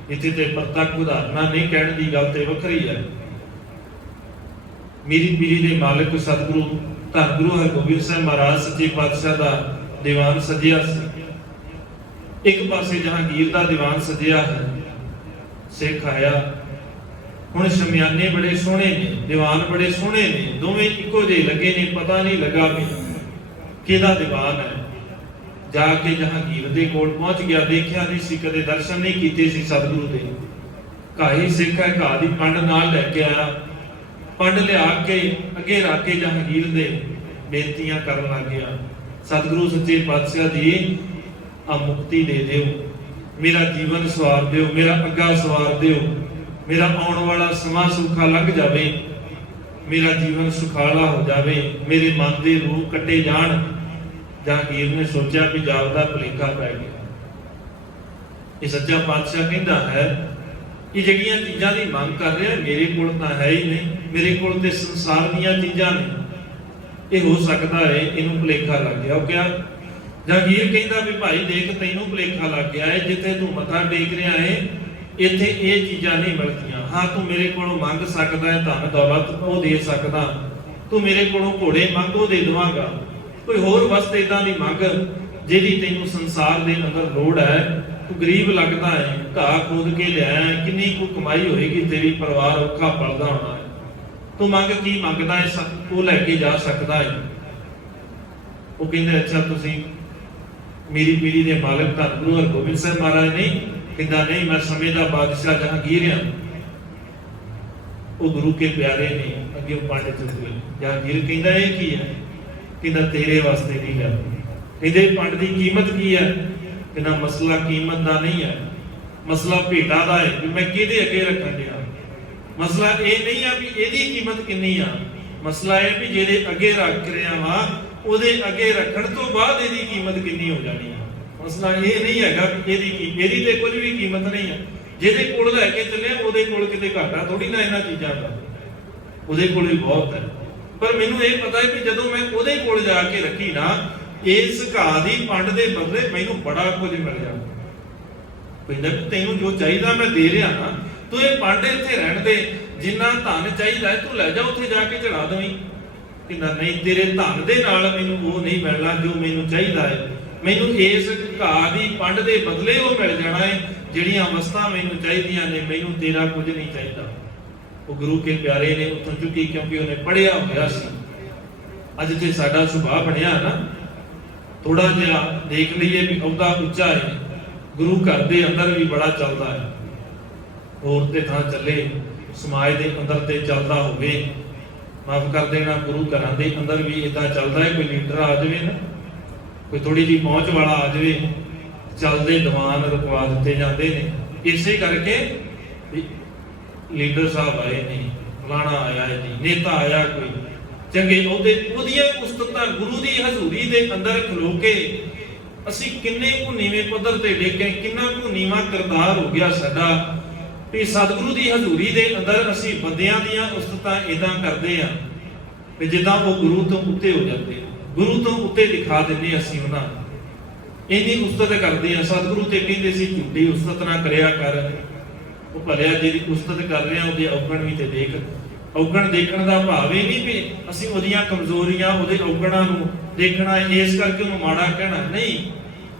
ਇੱਥੇ ਤੇ ਪ੍ਰਤੱਖ ਉਦਾਹਰਨਾਂ ਨਹੀਂ ਕਹਿਣ ਦੀ ਗੱਲ ਤੇ ਵੱਖਰੀ ਹੈ। ਮੇਰੀ ਪੀਰੀ ਦੇ ਮਾਲਕ ਸਤਿਗੁਰੂ ਧੰਨ ਗੁਰੂ ਹਰਗੋਬਿੰਦ ਸਾਹਿਬ ਮਹਾਰਾਜ ਸੱਚੇ ਪਾਤਸ਼ਾਹ ਦਾ ਦੀਵਾਨ ਸਜਿਆ ਸੀ। ਇੱਕ ਪਾਸੇ ਜਹਾਂਗੀਰ ਦਾ ਦੀਵਾਨ ਸਜਿਆ ਹੈ, ਸਿੱਖ ਆਇਆ। ਹੁਣ ਸ਼ਮਿਆਨੇ ਬੜੇ ਸੋਹਣੇ ਨੇ, ਦੀਵਾਨ ਬੜੇ ਸੋਹਣੇ ਨੇ, ਦੋਵੇਂ ਇੱਕੋ ਜਿਹੇ ਲੱਗੇ ਨੇ, ਪਤਾ ਨਹੀਂ ਲੱਗਾ ਵੀ ਕਿਹਦਾ ਦੀਵਾਨ ਹੈ। ਜਾ ਕੇ ਜਹਾਂਗੀਰ ਦੇ ਕੋਲ ਪਹੁੰਚ ਗਿਆ, ਦੇਖਿਆ ਨਹੀਂ ਸੀ, ਕਦੇ ਦਰਸ਼ਨ ਨਹੀਂ ਕੀਤੇ ਸੀ ਸਤਿਗੁਰੂ ਦੇ। ਘਾਈ ਸਿੱਖ ਹੈ, ਘਾਹ ਦੀ ਪੰਡ ਨਾਲ ਲੈ ਕੇ ਆਇਆ। ਪੰਡ ਲਿਆ ਕੇ ਅੱਗੇ ਰੱਖ ਕੇ ਜਹਾਂਗੀਰ ਦੇ ਬੇਨਤੀਆਂ ਕਰਨ ਲੱਗ ਗਿਆ, ਸਤਿਗੁਰੂ ਸੱਚੇ ਪਾਤਸ਼ਾਹ ਜੀ ਆ ਮੁਕਤੀ ਦੇ ਦਿਓ, ਮੇਰਾ ਜੀਵਨ ਸਵਾਰ ਦਿਓ, ਮੇਰਾ ਅੱਗਾ ਸਵਾਰ ਦਿਓ, ਮੇਰਾ ਆਉਣ ਵਾਲਾ ਸਮਾਂ ਸੁੱਖਾ ਲੰਘ ਜਾਵੇ, ਮੇਰਾ ਜੀਵਨ ਸੁਖਾਲਾ ਹੋ ਜਾਵੇ, ਮੇਰੇ ਮਨ ਦੇ ਰੂਹ ਕੱਟੇ ਜਾਣ। ਜਹਾਂਗੀਰ ਨੇ ਸੋਚਿਆ ਕਿ ਜਾਪਦਾ ਭੁਲੇਖਾ ਪੈ ਗਿਆ। ਇਹ ਸੱਚਾ ਪਾਤਸ਼ਾਹ ਕਹਿੰਦਾ ਹੈ ਇਹ ਜਿਹੜੀਆਂ ਚੀਜ਼ਾਂ ਦੀ ਮੰਗ ਕਰ ਰਿਹਾ ਮੇਰੇ ਕੋਲ ਤਾਂ ਹੈ ਹੀ ਨਹੀਂ, ਮੇਰੇ ਕੋਲ ਤੇ ਸੰਸਾਰ ਦੀਆਂ ਚੀਜ਼ਾਂ ਨੇ। ਇਹ ਹੋ ਸਕਦਾ ਹੈ ਇਹਨੂੰ ਭੁਲੇਖਾ ਲੱਗ ਗਿਆ। ਉਹ ਕਿਹਾ ਜਹਾਂਗੀਰ ਕਹਿੰਦਾ ਵੀ ਭਾਈ ਦੇਖ ਤੈਨੂੰ ਭੁਲੇਖਾ ਲੱਗ ਗਿਆ ਹੈ, ਜਿੱਥੇ ਤੂੰ ਮੱਥਾ ਟੇਕ ਰਿਹਾ ਹੈ ਇੱਥੇ ਇਹ ਚੀਜ਼ਾਂ ਨਹੀਂ ਮਿਲਦੀਆਂ। ਹਾਂ ਤੂੰ ਮੇਰੇ ਕੋਲੋਂ ਮੰਗ ਸਕਦਾ ਹੈ ਧਨ ਦੌਲਤ, ਉਹ ਦੇ ਸਕਦਾ। ਤੂੰ ਮੇਰੇ ਕੋਲੋਂ ਘੋੜੇ ਮੰਗ, ਉਹ ਦੇ ਦੇਵਾਂਗਾ। ਕੋਈ ਹੋਰ ਵਸਤ ਇਦਾਂ ਦੀ ਮੰਗ ਜਿਹਦੀ ਤੈਨੂੰ ਸੰਸਾਰ ਦੇ ਅੰਦਰ ਲੋੜ ਹੈ। ਤੂੰ ਗਰੀਬ ਲੱਗਦਾ ਹੈ, ਘਾਹ ਖੋਦ ਕੇ ਲਿਆਇਆ, ਕਿੰਨੀ ਕੁ ਕਮਾਈ ਹੋਏਗੀ ਤੇਰੀ, ਪਰਿਵਾਰ ਔਖਾ ਪਲਦਾ ਹੋਣਾ ਹੈ, ਤੂੰ ਮੰਗ ਕੀ ਮੰਗਦਾ ਹੈ, ਉਹ ਲੈ ਕੇ ਜਾ ਸਕਦਾ ਹੈ। ਉਹ ਕਹਿੰਦੇ ਅੱਛਾ ਤੁਸੀਂ ਮੇਰੀ ਪੀੜੀ ਦੇ ਮਾਲਕ ਧੰਨ ਗੁਰੂ ਹਰਗੋਬਿੰਦ ਸਾਹਿਬ ਮਹਾਰਾਜ ਨਹੀਂ? ਕਹਿੰਦਾ ਨਹੀਂ, ਮੈਂ ਸਮੇਂ ਦਾ ਬਾਦਸ਼ਾਹ ਜਹਾਂਗੀਰ ਹਾਂ। ਉਹ ਗੁਰੂ ਕੇ ਪਿਆਰੇ ਨੇ, ਅੱਗੇ ਉਹ ਪੰਡ ਚੁੱਕੇ। ਜਹਾਂਗੀਰ ਕਹਿੰਦਾ ਇਹ ਕੀ ਹੈ? ਕਹਿੰਦਾ ਤੇਰੇ ਵਾਸਤੇ ਨਹੀਂ ਹੈ। ਇਹਦੇ ਪੰਡ ਦੀ ਕੀਮਤ ਕੀ ਹੈ? ਕਹਿੰਦਾ ਮਸਲਾ ਕੀਮਤ ਦਾ ਨਹੀਂ ਹੈ, ਮਸਲਾ ਭੇਟਾ ਦਾ ਹੈ ਵੀ ਮੈਂ ਕਿਹਦੇ ਅੱਗੇ ਰੱਖਣ ਡਿਆ। ਮਸਲਾ ਇਹ ਨਹੀਂ ਆ ਵੀ ਇਹਦੀ ਕੀਮਤ ਕਿੰਨੀ ਆ, ਮਸਲਾ ਇਹ ਵੀ ਜਿਹਦੇ ਅੱਗੇ ਰੱਖ ਰਿਹਾ ਵਾ ਉਹਦੇ ਅੱਗੇ ਰੱਖਣ ਤੋਂ ਬਾਅਦ ਇਹਦੀ ਕੀਮਤ ਕਿੰਨੀ ਹੋ ਜਾਣੀ ਆ। ਮਸਲਾ ਇਹ ਨਹੀਂ ਹੈਗਾ ਕਿ ਇਹਦੀ ਤੇ ਕੁਝ ਵੀ ਕੀਮਤ ਨਹੀਂ ਹੈ। ਜਿਹਦੇ ਕੋਲ ਲੈ ਕੇ ਚੱਲਿਆ ਉਹਦੇ ਕੋਲ ਕਿਤੇ ਘਾਟਾ ਥੋੜੀ ਨਾ ਇਹਨਾਂ ਚੀਜ਼ਾਂ ਦਾ, ਉਹਦੇ ਕੋਲ ਵੀ ਬਹੁਤ ਹੈ। ਪਰ ਮੈਨੂੰ ਇਹ ਪਤਾ ਹੈ ਕਿ ਜਦੋਂ ਮੈਂ ਉਹਦੇ ਕੋਲ ਜਾ ਕੇ ਰੱਖੀ ਨਾ, ਇਸ ਘਾਹ ਦੀ ਪੰਡ ਦੇ ਬਦਲੇ ਮੈਨੂੰ ਬੜਾ ਕੁਝ ਮਿਲ ਜਾਂਦਾ। ਕਹਿੰਦਾ ਤੈਨੂੰ ਜੋ ਚਾਹੀਦਾ ਮੈਂ ਦੇ ਰਿਹਾ ਨਾ, ਤੂੰ ਇਹ ਪੰਡ ਇੱਥੇ ਰਹਿਣ ਦੇ, ਜਿੰਨਾ ਧਨ ਚਾਹੀਦਾ ਹੈ ਤੂੰ ਲੈ ਜਾ, ਉੱਥੇ ਜਾ ਕੇ ਚੜਾ ਦਵੀਂ। ਕਹਿੰਦਾ ਨਹੀਂ, ਤੇਰੇ ਧਨ ਦੇ ਨਾਲ ਮੈਨੂੰ ਉਹ ਨਹੀਂ ਮਿਲਣਾ ਜੋ ਮੈਨੂੰ ਚਾਹੀਦਾ ਹੈ, ਮੈਨੂੰ ਇਸ ਘਾਹ ਦੀ ਪੰਡ ਦੇ ਬਦਲੇ ਉਹ ਮਿਲ ਜਾਣਾ ਹੈ ਜਿਹੜੀਆਂ ਵਸਤਾਂ ਮੈਨੂੰ ਚਾਹੀਦੀਆਂ ਨੇ, ਮੈਨੂੰ ਤੇਰਾ ਕੁਝ ਨਹੀਂ ਚਾਹੀਦਾ। ਉਹ ਗੁਰੂ ਕੇ ਪਿਆਰੇ ਨੇ ਉੱਥੋਂ ਚੁੱਕੀ, ਕਿਉਂਕਿ ਉਹਨੇ ਪੜ੍ਹਿਆ ਹੋਇਆ ਸੀ। ਅੱਜ ਤੇ ਸਾਡਾ ਸੁਭਾਅ ਬਣਿਆ ਨਾ, ਥੋੜਾ ਜਿਹਾ ਦੇਖ ਲਈਏ ਵੀ ਅਹੁਦਾ ਉੱਚਾ ਹੈ, ਗੁਰੂ ਘਰ ਦੇ ਅੰਦਰ ਵੀ ਬੜਾ ਚੱਲਦਾ ਹੈ, ਹੋਰ ਤੇ ਥਾਂ ਚੱਲੇ, ਸਮਾਜ ਦੇ ਅੰਦਰ ਤੇ ਚੱਲਦਾ ਹੋਵੇ, ਮਾਫ ਕਰ ਦੇਣਾ, ਗੁਰੂ ਘਰਾਂ ਦੇ ਅੰਦਰ ਵੀ ਇਦਾਂ ਚੱਲਦਾ ਹੈ। ਕੋਈ ਲੀਡਰ ਆ ਜਾਵੇ ਨਾ, ਕੋਈ ਥੋੜੀ ਜਿਹੀ ਪਹੁੰਚ ਵਾਲਾ ਆ ਜਾਵੇ, ਚੱਲਦੇ ਦੀਵਾਨ ਰੁਕਵਾ ਦਿੱਤੇ ਜਾਂਦੇ ਨੇ, ਇਸੇ ਕਰਕੇ ਲੀਡਰ ਸਾਹਿਬ ਆਏ ਨੇ, ਫਲਾਣਾ ਆਇਆ ਹੈ ਜੀ, ਨੇਤਾ ਆਇਆ ਕੋਈ ਚੰਗੇ ਉਹਦੇ, ਉਹਦੀਆਂ ਉਸਤਤਾਂ ਗੁਰੂ ਦੀ ਹਜ਼ੂਰੀ ਦੇ ਅੰਦਰ ਖਲੋ ਕੇ ਅਸੀਂ ਕਿੰਨੇ ਕੁ ਨੀਵੇਂ ਪੱਧਰ ਤੇ ਡੇਕੇ, ਕਿੰਨਾ ਕੁ ਨੀਵਾਂ ਕਿਰਦਾਰ ਹੋ ਗਿਆ ਸਾਡਾ ਵੀ ਸਤਿਗੁਰੂ ਦੀ ਹਜ਼ੂਰੀ ਦੇ ਅੰਦਰ ਅਸੀਂ ਬੰਦਿਆਂ ਦੀਆਂ ਉਸਤਤਾਂ ਇਦਾਂ ਕਰਦੇ ਆ ਵੀ ਜਿੱਦਾਂ ਉਹ ਗੁਰੂ ਤੋਂ ਉੱਤੇ ਹੋ ਜਾਂਦੇ, ਗੁਰੂ ਤੋਂ ਉੱਤੇ ਦਿਖਾ ਦਿੰਦੇ ਅਸੀਂ ਉਹਨਾਂ ਨੂੰ, ਇੰਨੀ ਉਸਤਤ ਕਰਦੇ ਆ। ਸਤਿਗੁਰੂ ਤੇ ਕਹਿੰਦੇ ਸੀ ਝੂਠੀ ਉਸਤਤ ਨਾ ਕਰਿਆ ਕਰ, ਉਹ ਭਲਿਆ ਜਿਹੜੀ ਉਸਤਤ ਕਰ ਰਿਹਾ ਉਹਦੇ ਔਗਣ ਵੀ ਤੇ ਦੇਖ। ਔਗਣ ਦੇਖਣ ਦਾ ਭਾਵ ਇਹ ਨਹੀਂ ਵੀ ਅਸੀਂ ਉਹਦੀਆਂ ਕਮਜ਼ੋਰੀਆਂ, ਉਹਦੇ ਔਗਣਾਂ ਨੂੰ ਦੇਖਣਾ ਇਸ ਕਰਕੇ ਉਹਨੂੰ ਮਾੜਾ ਕਹਿਣਾ, ਨਹੀਂ,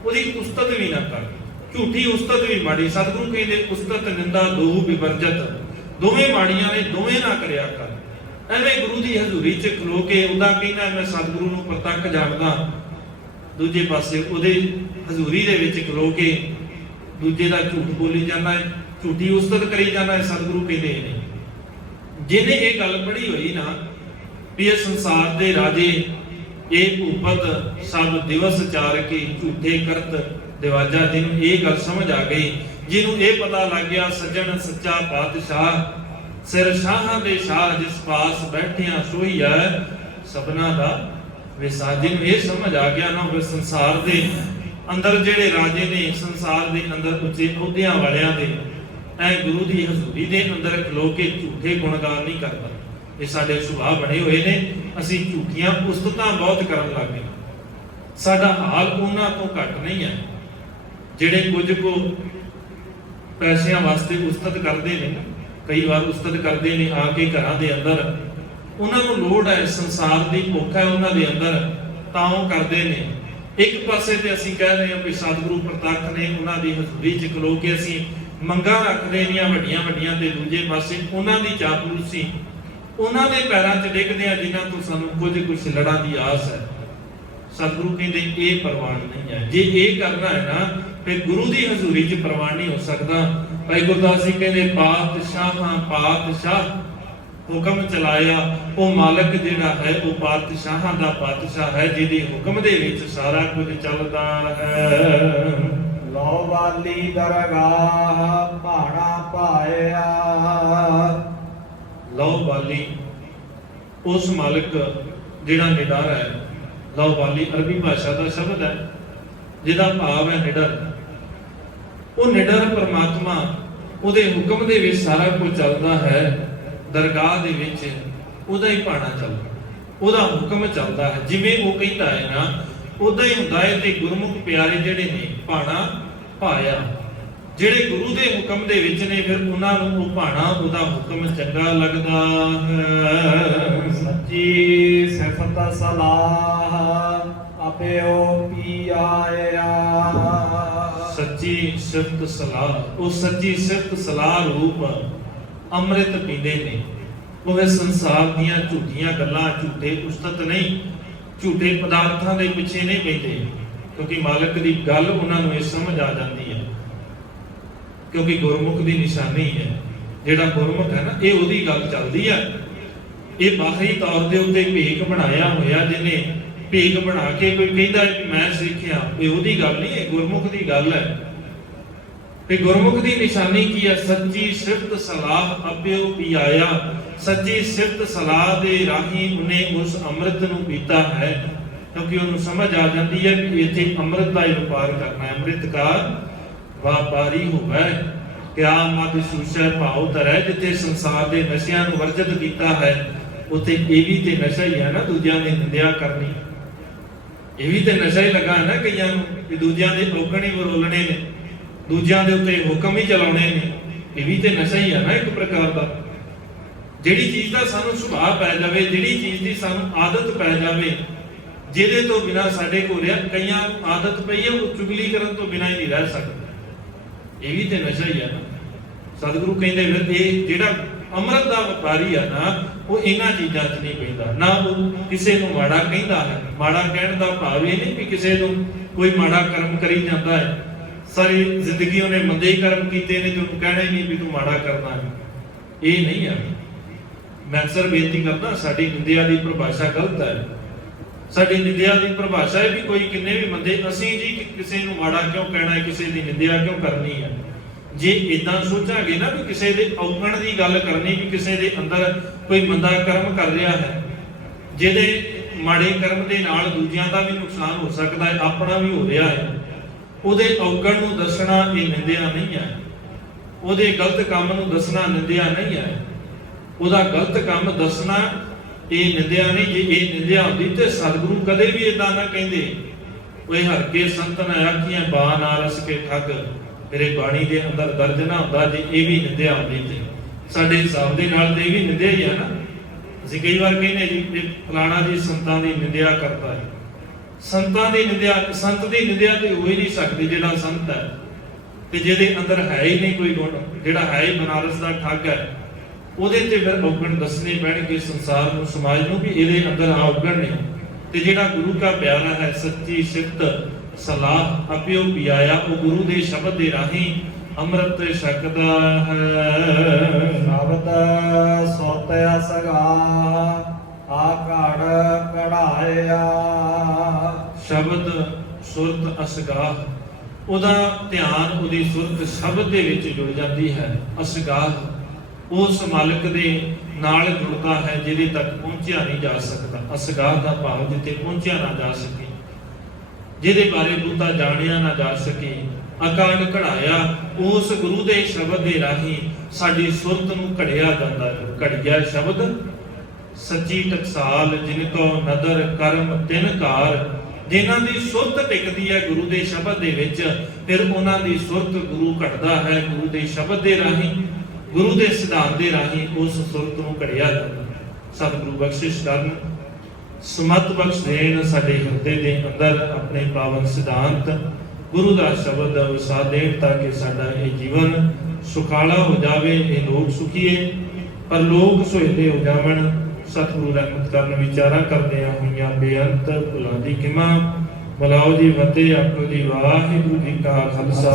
ਉਹਦੀ ਉਸਤਤ ਵੀ ਨਾ ਕਰ, ਝੂਠੀ ਉਸਤਤ ਵੀ ਮਾੜੀ। ਸਤਿਗੁਰੂ ਕਹਿੰਦੇ ਉਸਤਤ ਨਿੰਦਾ ਦੋਹੂ ਵਿਵਰਜਤ, ਦੋਵੇਂ ਮਾੜੀਆਂ ਨੇ, ਦੋਵੇਂ ਨਾ ਕਰਿਆ ਕਰ। ਐਵੇਂ ਗੁਰੂ ਦੀ ਹਜ਼ੂਰੀ 'ਚ ਖਲੋ ਕੇ ਉਹਦਾ ਕਹਿੰਦਾ ਮੈਂ ਸਤਿਗੁਰੂ ਨੂੰ ਪ੍ਰਤੱਖ ਜਾਣਦਾ, ਦੂਜੇ ਪਾਸੇ ਉਹਦੇ ਹਜ਼ੂਰੀ ਦੇ ਵਿੱਚ ਖਲੋ ਕੇ ਦੂਜੇ ਦਾ ਝੂਠ ਬੋਲੀ ਜਾਂਦਾ ਹੈ, ਝੂਠੀ ਉਸਤਤ ਕਰੀ ਜਾਂਦਾ ਹੈ। ਸਤਿਗੁਰੂ ਕਹਿੰਦੇ ਨੇ ਜਿਹਨੇ ਇਹ ਗੱਲ ਪੜ੍ਹੀ ਹੋਈ ਨਾ ਵੀ ਇਹ ਸੰਸਾਰ ਦੇ ਰਾਜੇ, ਇਹ ਭੂਪਤ ਸਭ ਦਿਵਸ ਚਾਰ ਕੇ ਝੂਠੇ ਕਰਤ ਦਿਵਾਜਾ, ਜਿਹਨੂੰ ਇਹ ਗੱਲ ਸਮਝ ਆ ਗਈ, ਜਿਹਨੂੰ ਇਹ ਪਤਾ ਲੱਗ ਗਿਆ ਸੱਜਣ ਸੱਚਾ ਪਾਤਸ਼ਾਹ, ਸਿਰ ਸ਼ਾਹਾਂ ਦੇ ਸ਼ਾਹ, ਜਿਸ ਪਾਸ ਬੈਠਿਆ ਸੋਈ ਹੈ ਸਭਨਾ ਦਾ ਵਿਸਾਜ। ਜਿਹਨੂੰ ਇਹ ਸਮਝ ਆ ਗਿਆ ਨਾ, ਉਹ ਸੰਸਾਰ ਦੇ ਅੰਦਰ ਜਿਹੜੇ ਰਾਜੇ ਨੇ, ਸੰਸਾਰ ਦੇ ਅੰਦਰ ਉੱਚੇ ਅਹੁਦਿਆਂ ਵਾਲਿਆਂ ਦੇ, ਐ ਗੁਰੂ ਦੀ ਹਜ਼ੂਰੀ ਦੇ ਅੰਦਰ ਖਲੋ ਕੇ ਝੂਠੇ ਗੁਣਗਾਨ ਨਹੀਂ ਕਰਦਾ। ਇਹ ਸਾਡੇ ਸੁਭਾਅ ਬਣੇ ਹੋਏ ਨੇ, ਅਸੀਂ ਝੂਠੀਆਂ ਉਸਤਤਾਂ ਬਹੁਤ ਕਰਨ ਲੱਗ ਗਏ। ਸਾਡਾ ਹਾਲ ਉਹਨਾਂ ਤੋਂ ਘੱਟ ਨਹੀਂ ਹੈ ਜਿਹੜੇ ਕੁਝ ਕੋ ਪੈਸਿਆਂ ਵਾਸਤੇ ਉਸਤਤ ਕਰਦੇ ਨੇ। ਕਈ ਵਾਰ ਉਸਤਤ ਕਰਦੇ ਨੇ ਆ ਕੇ ਘਰਾਂ ਦੇ ਅੰਦਰ, ਉਹਨਾਂ ਨੂੰ ਲੋੜ ਹੈ, ਸੰਸਾਰ ਦੀ ਭੁੱਖ ਹੈ ਉਹਨਾਂ ਦੇ ਅੰਦਰ, ਤਾਂ ਉਹ ਕਰਦੇ ਨੇ। ਇੱਕ ਪਾਸੇ ਤੇ ਅਸੀਂ ਕਹਿ ਰਹੇ ਹਾਂ ਵੀ ਸਤਿਗੁਰੂ ਪ੍ਰਤੱਖ ਨੇ, ਉਹਨਾਂ ਦੀ ਹਜ਼ੂਰੀ 'ਚ ਖਲੋ ਕੇ ਅਸੀਂ ਮੰਗਾਂ ਰੱਖਦੇ ਨੇ ਵੱਡੀਆਂ ਵੱਡੀਆਂ, ਤੇ ਦੂਜੇ ਪਾਸੇ ਉਹਨਾਂ ਦੀ ਚਾਪਲੂਸੀ, ਉਹਨਾਂ ਦੇ ਪੈਰਾਂ 'ਚ ਡਿੱਗਦੇ ਆ ਜਿਨ੍ਹਾਂ ਤੋਂ ਸਾਨੂੰ ਕੁਝ ਲੜਾਂ ਦੀ ਆਸ ਹੈ। ਸਤਿਗੁਰੂ ਕਹਿੰਦੇ ਇਹ ਪ੍ਰਵਾਨ ਨਹੀਂ ਹੈ। ਜੇ ਇਹ ਕਰਨਾ ਹੈ ਨਾ ਤੇ ਗੁਰੂ ਦੀ ਹਜ਼ੂਰੀ 'ਚ ਪ੍ਰਵਾਨ ਨਹੀਂ ਹੋ ਸਕਦਾ। ਭਾਈ ਗੁਰਦਾਸ ਜੀ ਕਹਿੰਦੇ ਪਾਤਸ਼ਾਹਾਂ ਪਾਤਸ਼ਾਹ ਹੁਕਮ ਚਲਾਇਆ, ਉਹ ਮਾਲਕ ਜਿਹੜਾ ਹੈ ਉਹ ਪਾਤਸ਼ਾਹਾਂ ਦਾ ਪਾਤਸ਼ਾਹ ਹੈ, ਜਿਹਦੇ ਹੁਕਮ ਦੇ ਵਿੱਚ ਸਾਰਾ ਕੁਝ ਚੱਲਦਾ ਹੈ। ਲੋ ਵਾਲੀ ਦਰਗਾਹ ਭਾਣਾ ਪਾਇਆ, ਲਓ ਵਾਲੀ ਉਸ ਮਾਲਕ ਜਿਹੜਾ ਨਿਡਰ ਹੈ। ਲਓ ਵਾਲੀ ਅਰਬੀ ਭਾਸ਼ਾ ਦਾ ਸ਼ਬਦ ਹੈ ਜਿਹਦਾ ਭਾਵ ਹੈ ਨਿਡਰ। ਉਹ ਨਿਡਰ ਪਰਮਾਤਮਾ, ਉਹਦੇ ਹੁਕਮ ਦੇ ਵਿੱਚ ਸਾਰਾ ਕੁਝ ਚੱਲਦਾ ਹੈ। ਦਰਗਾਹ ਦੇ ਵਿੱਚ ਉਹਦਾ ਹੀ ਭਾਣਾ ਚੱਲਦਾ, ਉਹਦਾ ਹੁਕਮ ਚੱਲਦਾ ਹੈ। ਜਿਵੇਂ ਉਹ ਕਹਿੰਦਾ ਹੈ ਨਾ ਉਦਾਂ ਹੀ ਹੁੰਦਾ ਹੈ। ਤੇ ਗੁਰਮੁਖ ਪਿਆਰੇ ਜਿਹੜੇ ਨੇ ਭਾਣਾ ਪਾਇਆ, ਜਿਹੜੇ ਗੁਰੂ ਦੇ ਹੁਕਮ ਦੇ ਵਿੱਚ ਨੇ, ਫਿਰ ਉਹਨਾਂ ਨੂੰ ਉਹ ਭਾਣਾ, ਉਹਦਾ ਹੁਕਮ ਚੰਗਾ ਲੱਗਦਾ ਹੈ। ਸੱਚੀ ਸਿਫਤ ਸਲਾਹ ਆਪਿਓ ਪੀ ਆਇਆ, ਸੱਚੀ ਸਿਫਤ ਸਲਾਹ, ਉਹ ਸੱਚੀ ਸਿਫਤ ਸਲਾਹ ਰੂਪ ਅੰਮ੍ਰਿਤ ਪੀਂਦੇ ਨੇ। ਉਹ ਸੰਸਾਰ ਦੀਆਂ ਝੂਠੀਆਂ ਗੱਲਾਂ, ਝੂਠੇ ਉਸਤਤ ਨਹੀਂ, ਝੂਠੇ ਪਦਾਰਥਾਂ ਦੇ ਪਿੱਛੇ ਨਹੀਂ ਪੈਂਦੇ, ਕਿਉਂਕਿ ਮਾਲਕ ਦੀ ਗੱਲ ਉਹਨਾਂ ਨੂੰ ਇਹ ਸਮਝ ਆ ਜਾਂਦੀ ਹੈ। ਕਿਉਂਕਿ ਗੁਰਮੁਖ ਦੀ ਨਿਸ਼ਾਨੀ ਹੈ, ਜਿਹੜਾ ਗੁਰਮੁਖ ਹੈ ਨਾ, ਇਹ ਉਹਦੀ ਗੱਲ ਚੱਲਦੀ ਹੈ। ਇਹ ਬਾਹਰੀ ਤੌਰ ਦੇ ਉੱਤੇ ਭੇਖ ਬਣਾਇਆ ਹੋਇਆ, ਜਿਹਨੇ ਭੇਖ ਬਣਾ ਕੇ ਕੋਈ ਕਹਿੰਦਾ ਕਿ ਮੈਂ ਸਿੱਖਿਆ, ਇਹ ਉਹਦੀ ਗੱਲ ਨਹੀਂ, ਇਹ ਗੁਰਮੁਖ ਦੀ ਗੱਲ ਹੈ। ਤੇ ਗੁਰਮੁਖ ਦੀ ਨਿਸ਼ਾਨੀ ਕੀ ਹੈ? ਸੱਚੀ ਸਿਫਤ ਸਲਾਹ ਅਪਿਓ ਪਿਆਇਆ, ਸੱਚੀ ਸਿਫਤ ਸਲਾਹ ਦੇ ਰਾਹੀਂ ਉਹਨੇ ਉਸ ਅੰਮ੍ਰਿਤ ਨੂੰ ਪੀਤਾ ਹੈ, ਕਿਉਂਕਿ ਉਹਨੂੰ ਸਮਝ ਆ ਜਾਂਦੀ ਹੈ ਕਿ ਇੱਥੇ ਅੰਮ੍ਰਿਤ ਦਾ ਵਪਾਰ ਕਰਨਾ ਹੈ। ਅੰਮ੍ਰਿਤ ਦਾ ਵਪਾਰੀ ਹੋਵੇ, ਕਿਆ ਮਦ ਸ਼ੂਸ਼ੈ ਭਾਉ ਧਰੈ। ਜਿੱਥੇ ਸੰਸਾਰ ਦੇ ਨਸ਼ਿਆਂ ਨੂੰ ਵਰਜਿਤ ਕੀਤਾ ਹੈ ਉੱਥੇ ਇਹ ਵੀ ਤੇ ਨਸ਼ਾ ਹੀ ਹੈ ਨਾ, ਦੂਜਿਆਂ ਦੀ ਨਿੰਦਿਆ ਕਰਨੀ। ਇਹ ਵੀ ਤੇ ਨਸ਼ਾ ਹੀ ਲੱਗਾ ਹੈ ਨਾ ਕਈਆਂ ਨੂੰ, ਕਿ ਦੂਜਿਆਂ ਦੇ ਔਗਣ ਹੀ ਵਰੋਲਣੇ ਨੇ, ਦੂਜਿਆਂ ਦੇ ਉੱਤੇ ਹੁਕਮ ਹੀ ਚਲਾਉਣੇ ਨੇ। ਇਹ ਵੀ ਤੇ ਨਸ਼ਾ ਹੀ ਹੈ ਨਾ ਇੱਕ ਪ੍ਰਕਾਰ ਦਾ। ਜਿਹੜੀ ਚੀਜ਼ ਦਾ ਸਾਨੂੰ ਸੁਭਾਅ ਪੈ ਜਾਵੇ, ਜਿਹੜੀ ਚੀਜ਼ ਦੀ ਸਾਨੂੰ ਆਦਤ ਪੈ ਜਾਵੇ, ਜਿਹਦੇ ਤੋਂ ਬਿਨਾ ਸਾਡੇ ਕੋਲ ਕਈਆਂ ਆਦਤ ਪਈ ਹੈ ਉਹ ਚੁਗਲੀ ਕਰਨ ਤੋਂ ਬਿਨਾ ਹੀ ਨਹੀਂ ਰਹਿ ਸਕਦੇ। ਇਹ ਵੀ ਤੇ ਨਸ਼ਾ ਹੀ ਹੈ ਨਾ। ਸਤਿਗੁਰੂ ਕਹਿੰਦੇ ਫਿਰ ਇਹ ਜਿਹੜਾ ਅੰਮ੍ਰਿਤ ਦਾ ਵਪਾਰੀ ਆ ਨਾ, ਉਹ ਇਹਨਾਂ ਚੀਜ਼ਾਂ 'ਚ ਨਹੀਂ ਪੈਂਦਾ। ਨਾ ਉਹ ਕਿਸੇ ਨੂੰ ਮਾੜਾ ਕਹਿੰਦਾ ਹੈ। ਮਾੜਾ ਕਹਿਣ ਦਾ ਭਾਵ ਇਹ ਨਹੀਂ ਕਿ ਕਿਸੇ ਨੂੰ ਕੋਈ ਮਾੜਾ ਕਰਮ ਕਰੀ ਜਾਂਦਾ ਹੈ। ਸਾਰੀ ਜ਼ਿੰਦਗੀ ਉਹਨੇ ਮੰਦੇ ਹੀ ਕਰਮ ਕੀਤੇ ਨੇ ਤੇ ਉਹਨੂੰ ਕਹਿਣਾ ਹੀ ਨਹੀਂ ਵੀ ਤੂੰ ਮਾੜਾ ਕਰਨਾ ਹੈ। ਇਹ ਨਹੀਂ ਹੈ। ਮੈਂ ਅਕਸਰ ਬੇਨਤੀ ਕਰਦਾ, ਸਾਡੀ ਨਿੰਦਿਆ ਦੀ ਪਰਿਭਾਸ਼ਾ ਗਲਤ ਹੈ। ਸਾਡੀ ਨਿੰਦਿਆ ਦੀ ਪਰਿਭਾਸ਼ਾ ਹੈ ਵੀ ਕੋਈ ਕਿੰਨੇ ਵੀ ਮੰਦੇ, ਅਸੀਂ ਜੀ ਕਿਸੇ ਨੂੰ ਮਾੜਾ ਕਿਉਂ ਕਹਿਣਾ ਹੈ, ਕਿਸੇ ਦੀ ਨਿੰਦਿਆ ਕਿਉਂ ਕਰਨੀ ਹੈ। ਜੇ ਇਦਾਂ ਸੋਚਾਂਗੇ ਨਾ ਵੀ ਕਿਸੇ ਦੇ ਔਗਣ ਦੀ ਗੱਲ ਕਰਨੀ, ਵੀ ਕਿਸੇ ਦੇ ਅੰਦਰ ਕੋਈ ਮੰਦਾ ਕਰਮ ਕਰ ਰਿਹਾ ਹੈ, ਜਿਹਦੇ ਮਾੜੇ ਕਰਮ ਦੇ ਨਾਲ ਦੂਜਿਆਂ ਦਾ ਵੀ ਨੁਕਸਾਨ ਹੋ ਸਕਦਾ ਹੈ, ਆਪਣਾ ਵੀ ਹੋ ਰਿਹਾ ਹੈ, ਉਹਦੇ ਔਗਣ ਨੂੰ ਦੱਸਣਾ ਇਹ ਨਿੰਦਿਆ ਨਹੀਂ ਹੈ। ਉਹਦੇ ਗਲਤ ਕੰਮ ਨੂੰ ਦੱਸਣਾ ਨਿੰਦਿਆ ਨਹੀਂ ਹੈ। ਉਹਦਾ ਗਲਤ ਕੰਮ ਦੱਸਣਾ ਇਹ ਨਿੰਦਿਆ ਨਹੀਂ। ਜੇ ਇਹ ਨਿੰਦਿਆ ਹੁੰਦੀ ਤੇ ਸਤਿਗੁਰੂ ਕਦੇ ਵੀ ਇਦਾਂ ਨਾ ਕਹਿੰਦੇ, ਓਏ ਹਰ ਕੇ ਸੰਤ ਨ ਆਖੀਆਂ ਬਾ ਨਾ ਰਸ ਕੇ ਠੱਗ। ਮੇਰੇ ਬਾਣੀ ਦੇ ਅੰਦਰ ਦਰਜ ਨਾ ਹੁੰਦਾ ਜੇ ਇਹ ਵੀ ਨਿੰਦਿਆ ਹੁੰਦੀ ਤੇ ਸਾਡੇ ਹਿਸਾਬ ਦੇ ਨਾਲ ਤੇ ਇਹ ਵੀ ਨਿੰਦਿਆ ਹੀ ਹੈ ਨਾ। ਅਸੀਂ ਕਈ ਵਾਰ ਕਹਿੰਦੇ ਜੀ ਇਹ ਫਲਾਣਾ ਜੀ ਸੰਤਾਂ ਦੀ ਨਿੰਦਿਆ ਕਰਦਾ ਹੈ। ਸੰਤਾਂ ਦੀ ਨਿੰਦਿਆ, ਸੰਤ ਦੀ ਨਿੰਦਿਆ ਤੇ ਹੋ ਹੀ ਨਹੀਂ ਸਕਦੀ ਜਿਹੜਾ ਸੰਤ ਹੈ ਤੇ ਜਿਹਦੇ ਅੰਦਰ ਹੈ ਹੀ ਨਹੀਂ ਕੋਈ ਗੁਣ, ਜਿਹੜਾ ਹੈ ਹੀ ਬਨਾਰਸ ਦਾ ਠੱਗ ਹੈ। ਉਹਦੇ ਤੇ ਫਿਰ ਔਗਣ ਦੱਸਣੇ ਪੈਣਗੇ ਸੰਸਾਰ ਨੂੰ, ਸਮਾਜ ਨੂੰ ਵੀ ਇਹਦੇ ਅੰਦਰ ਆ ਔਗਣ ਨੇ। ਤੇ ਜਿਹੜਾ ਗੁਰੂ ਦਾ ਪਿਆਰਾ ਹੈ, ਸੱਚੀ ਸਿਫਤ ਸਲਾਹ ਅਪਿਓ ਪਿਆਇਆ, ਉਹ ਗੁਰੂ ਦੇ ਸ਼ਬਦ ਦੇ ਰਾਹੀਂ ਅੰਮ੍ਰਿਤ ਛਕਦਾ ਹੈ। ਸ਼ਬਦ ਸੋਤਿਆ ਸਗਾ ਆ ਘੜ ਕਢਾਇਆ। ਸ਼ਬਦ ਸੁਰਤ ਅਸਗਾਹ, ਉਹਦਾ ਧਿਆਨ ਉਹਦੀ ਸੁਰਤ ਸ਼ਬਦ ਦੇ ਵਿੱਚ ਜੁੜ ਜਾਂਦੀ ਹੈ। ਅਸਗਾਹ ਉਸ ਮਾਲਕ ਦੇ ਨਾਲ ਜੁੜਦਾ ਹੈ ਜਿਹਦੇ ਤੱਕ ਪਹੁੰਚਿਆ ਨਹੀਂ ਜਾ ਸਕਦਾ। ਅਸਗਾਹ ਦਾ ਭਾਵ ਜਿੱਥੇ ਪਹੁੰਚਿਆ ਨਾ ਜਾ ਸਕੇ, ਜਿਹਦੇ ਬਾਰੇ ਬਹੁਤਾ ਜਾਣਿਆ ਨਾ ਜਾ ਸਕੇ। ਅਕਾਂਡ ਘੜਾਇਆ, ਉਸ ਗੁਰੂ ਦੇ ਸ਼ਬਦ ਦੇ ਰਾਹੀਂ ਸਾਡੀ ਸੁਰਤ ਨੂੰ ਘੜਿਆ ਜਾਂਦਾ ਹੈ। ਘੜਿਆ ਸ਼ਬਦ ਸੱਚੀ ਟਕਸਾਲ, ਜਿਨ ਕੋ ਨਦਰ ਕਰਮ ਤਿਨ ਕਾਰ। ਜਿਨ੍ਹਾਂ ਦੀ ਸੁਰਤ ਟਿਕਦੀ ਹੈ ਗੁਰੂ ਦੇ ਸ਼ਬਦ ਦੇ ਵਿੱਚ, ਫਿਰ ਉਹਨਾਂ ਦੀ ਸੁਰਤ ਗੁਰੂ ਘੜਦਾ ਹੈ। ਗੁਰੂ ਦੇ ਸ਼ਬਦ ਦੇ ਰਾਹੀਂ, ਗੁਰੂ ਦੇ ਸਿਧਾਂਤ ਦੇ ਰਾਹੀਂ ਉਸ ਸੁਰਤ ਨੂੰ ਘੜਿਆ ਜਾਂਦਾ। ਸਤਿਗੁਰੂ ਬਖਸ਼ਿਸ਼ ਕਰਨ, ਸਮਤ ਬਖਸ਼ ਦੇਣ ਸਾਡੇ ਹਿਰਦੇ ਦੇ ਅੰਦਰ ਆਪਣੇ ਪਾਵਨ ਸਿਧਾਂਤ ਗੁਰੂ ਦਾ ਸ਼ਬਦ ਵਸਾ ਦੇਣ, ਤਾਂ ਕਿ ਸਾਡਾ ਇਹ ਜੀਵਨ ਸੁਖਾਲਾ ਹੋ ਜਾਵੇ। ਇਹ ਲੋਕ ਸੁਖੀਏ ਪਰ ਲੋਕ ਸੁਹੇਲੇ ਹੋ ਜਾਵਣ। ਸਤਿਗੁਰੂ ਰਹਿਮਤ ਕਰਨ ਵਿਚਾਰਾਂ ਕਰਦਿਆਂ ਹੋਈਆਂ ਬੇਅੰਤ ਭੁੱਲਾਂ ਦੀ ਖਿਮਾ। ਬਲਾਓ ਜੀ ਫਤਿਹ। ਆਖੋ ਜੀ ਵਾਹਿਗੁਰੂ ਜੀ ਕਾ ਖਾਲਸਾ,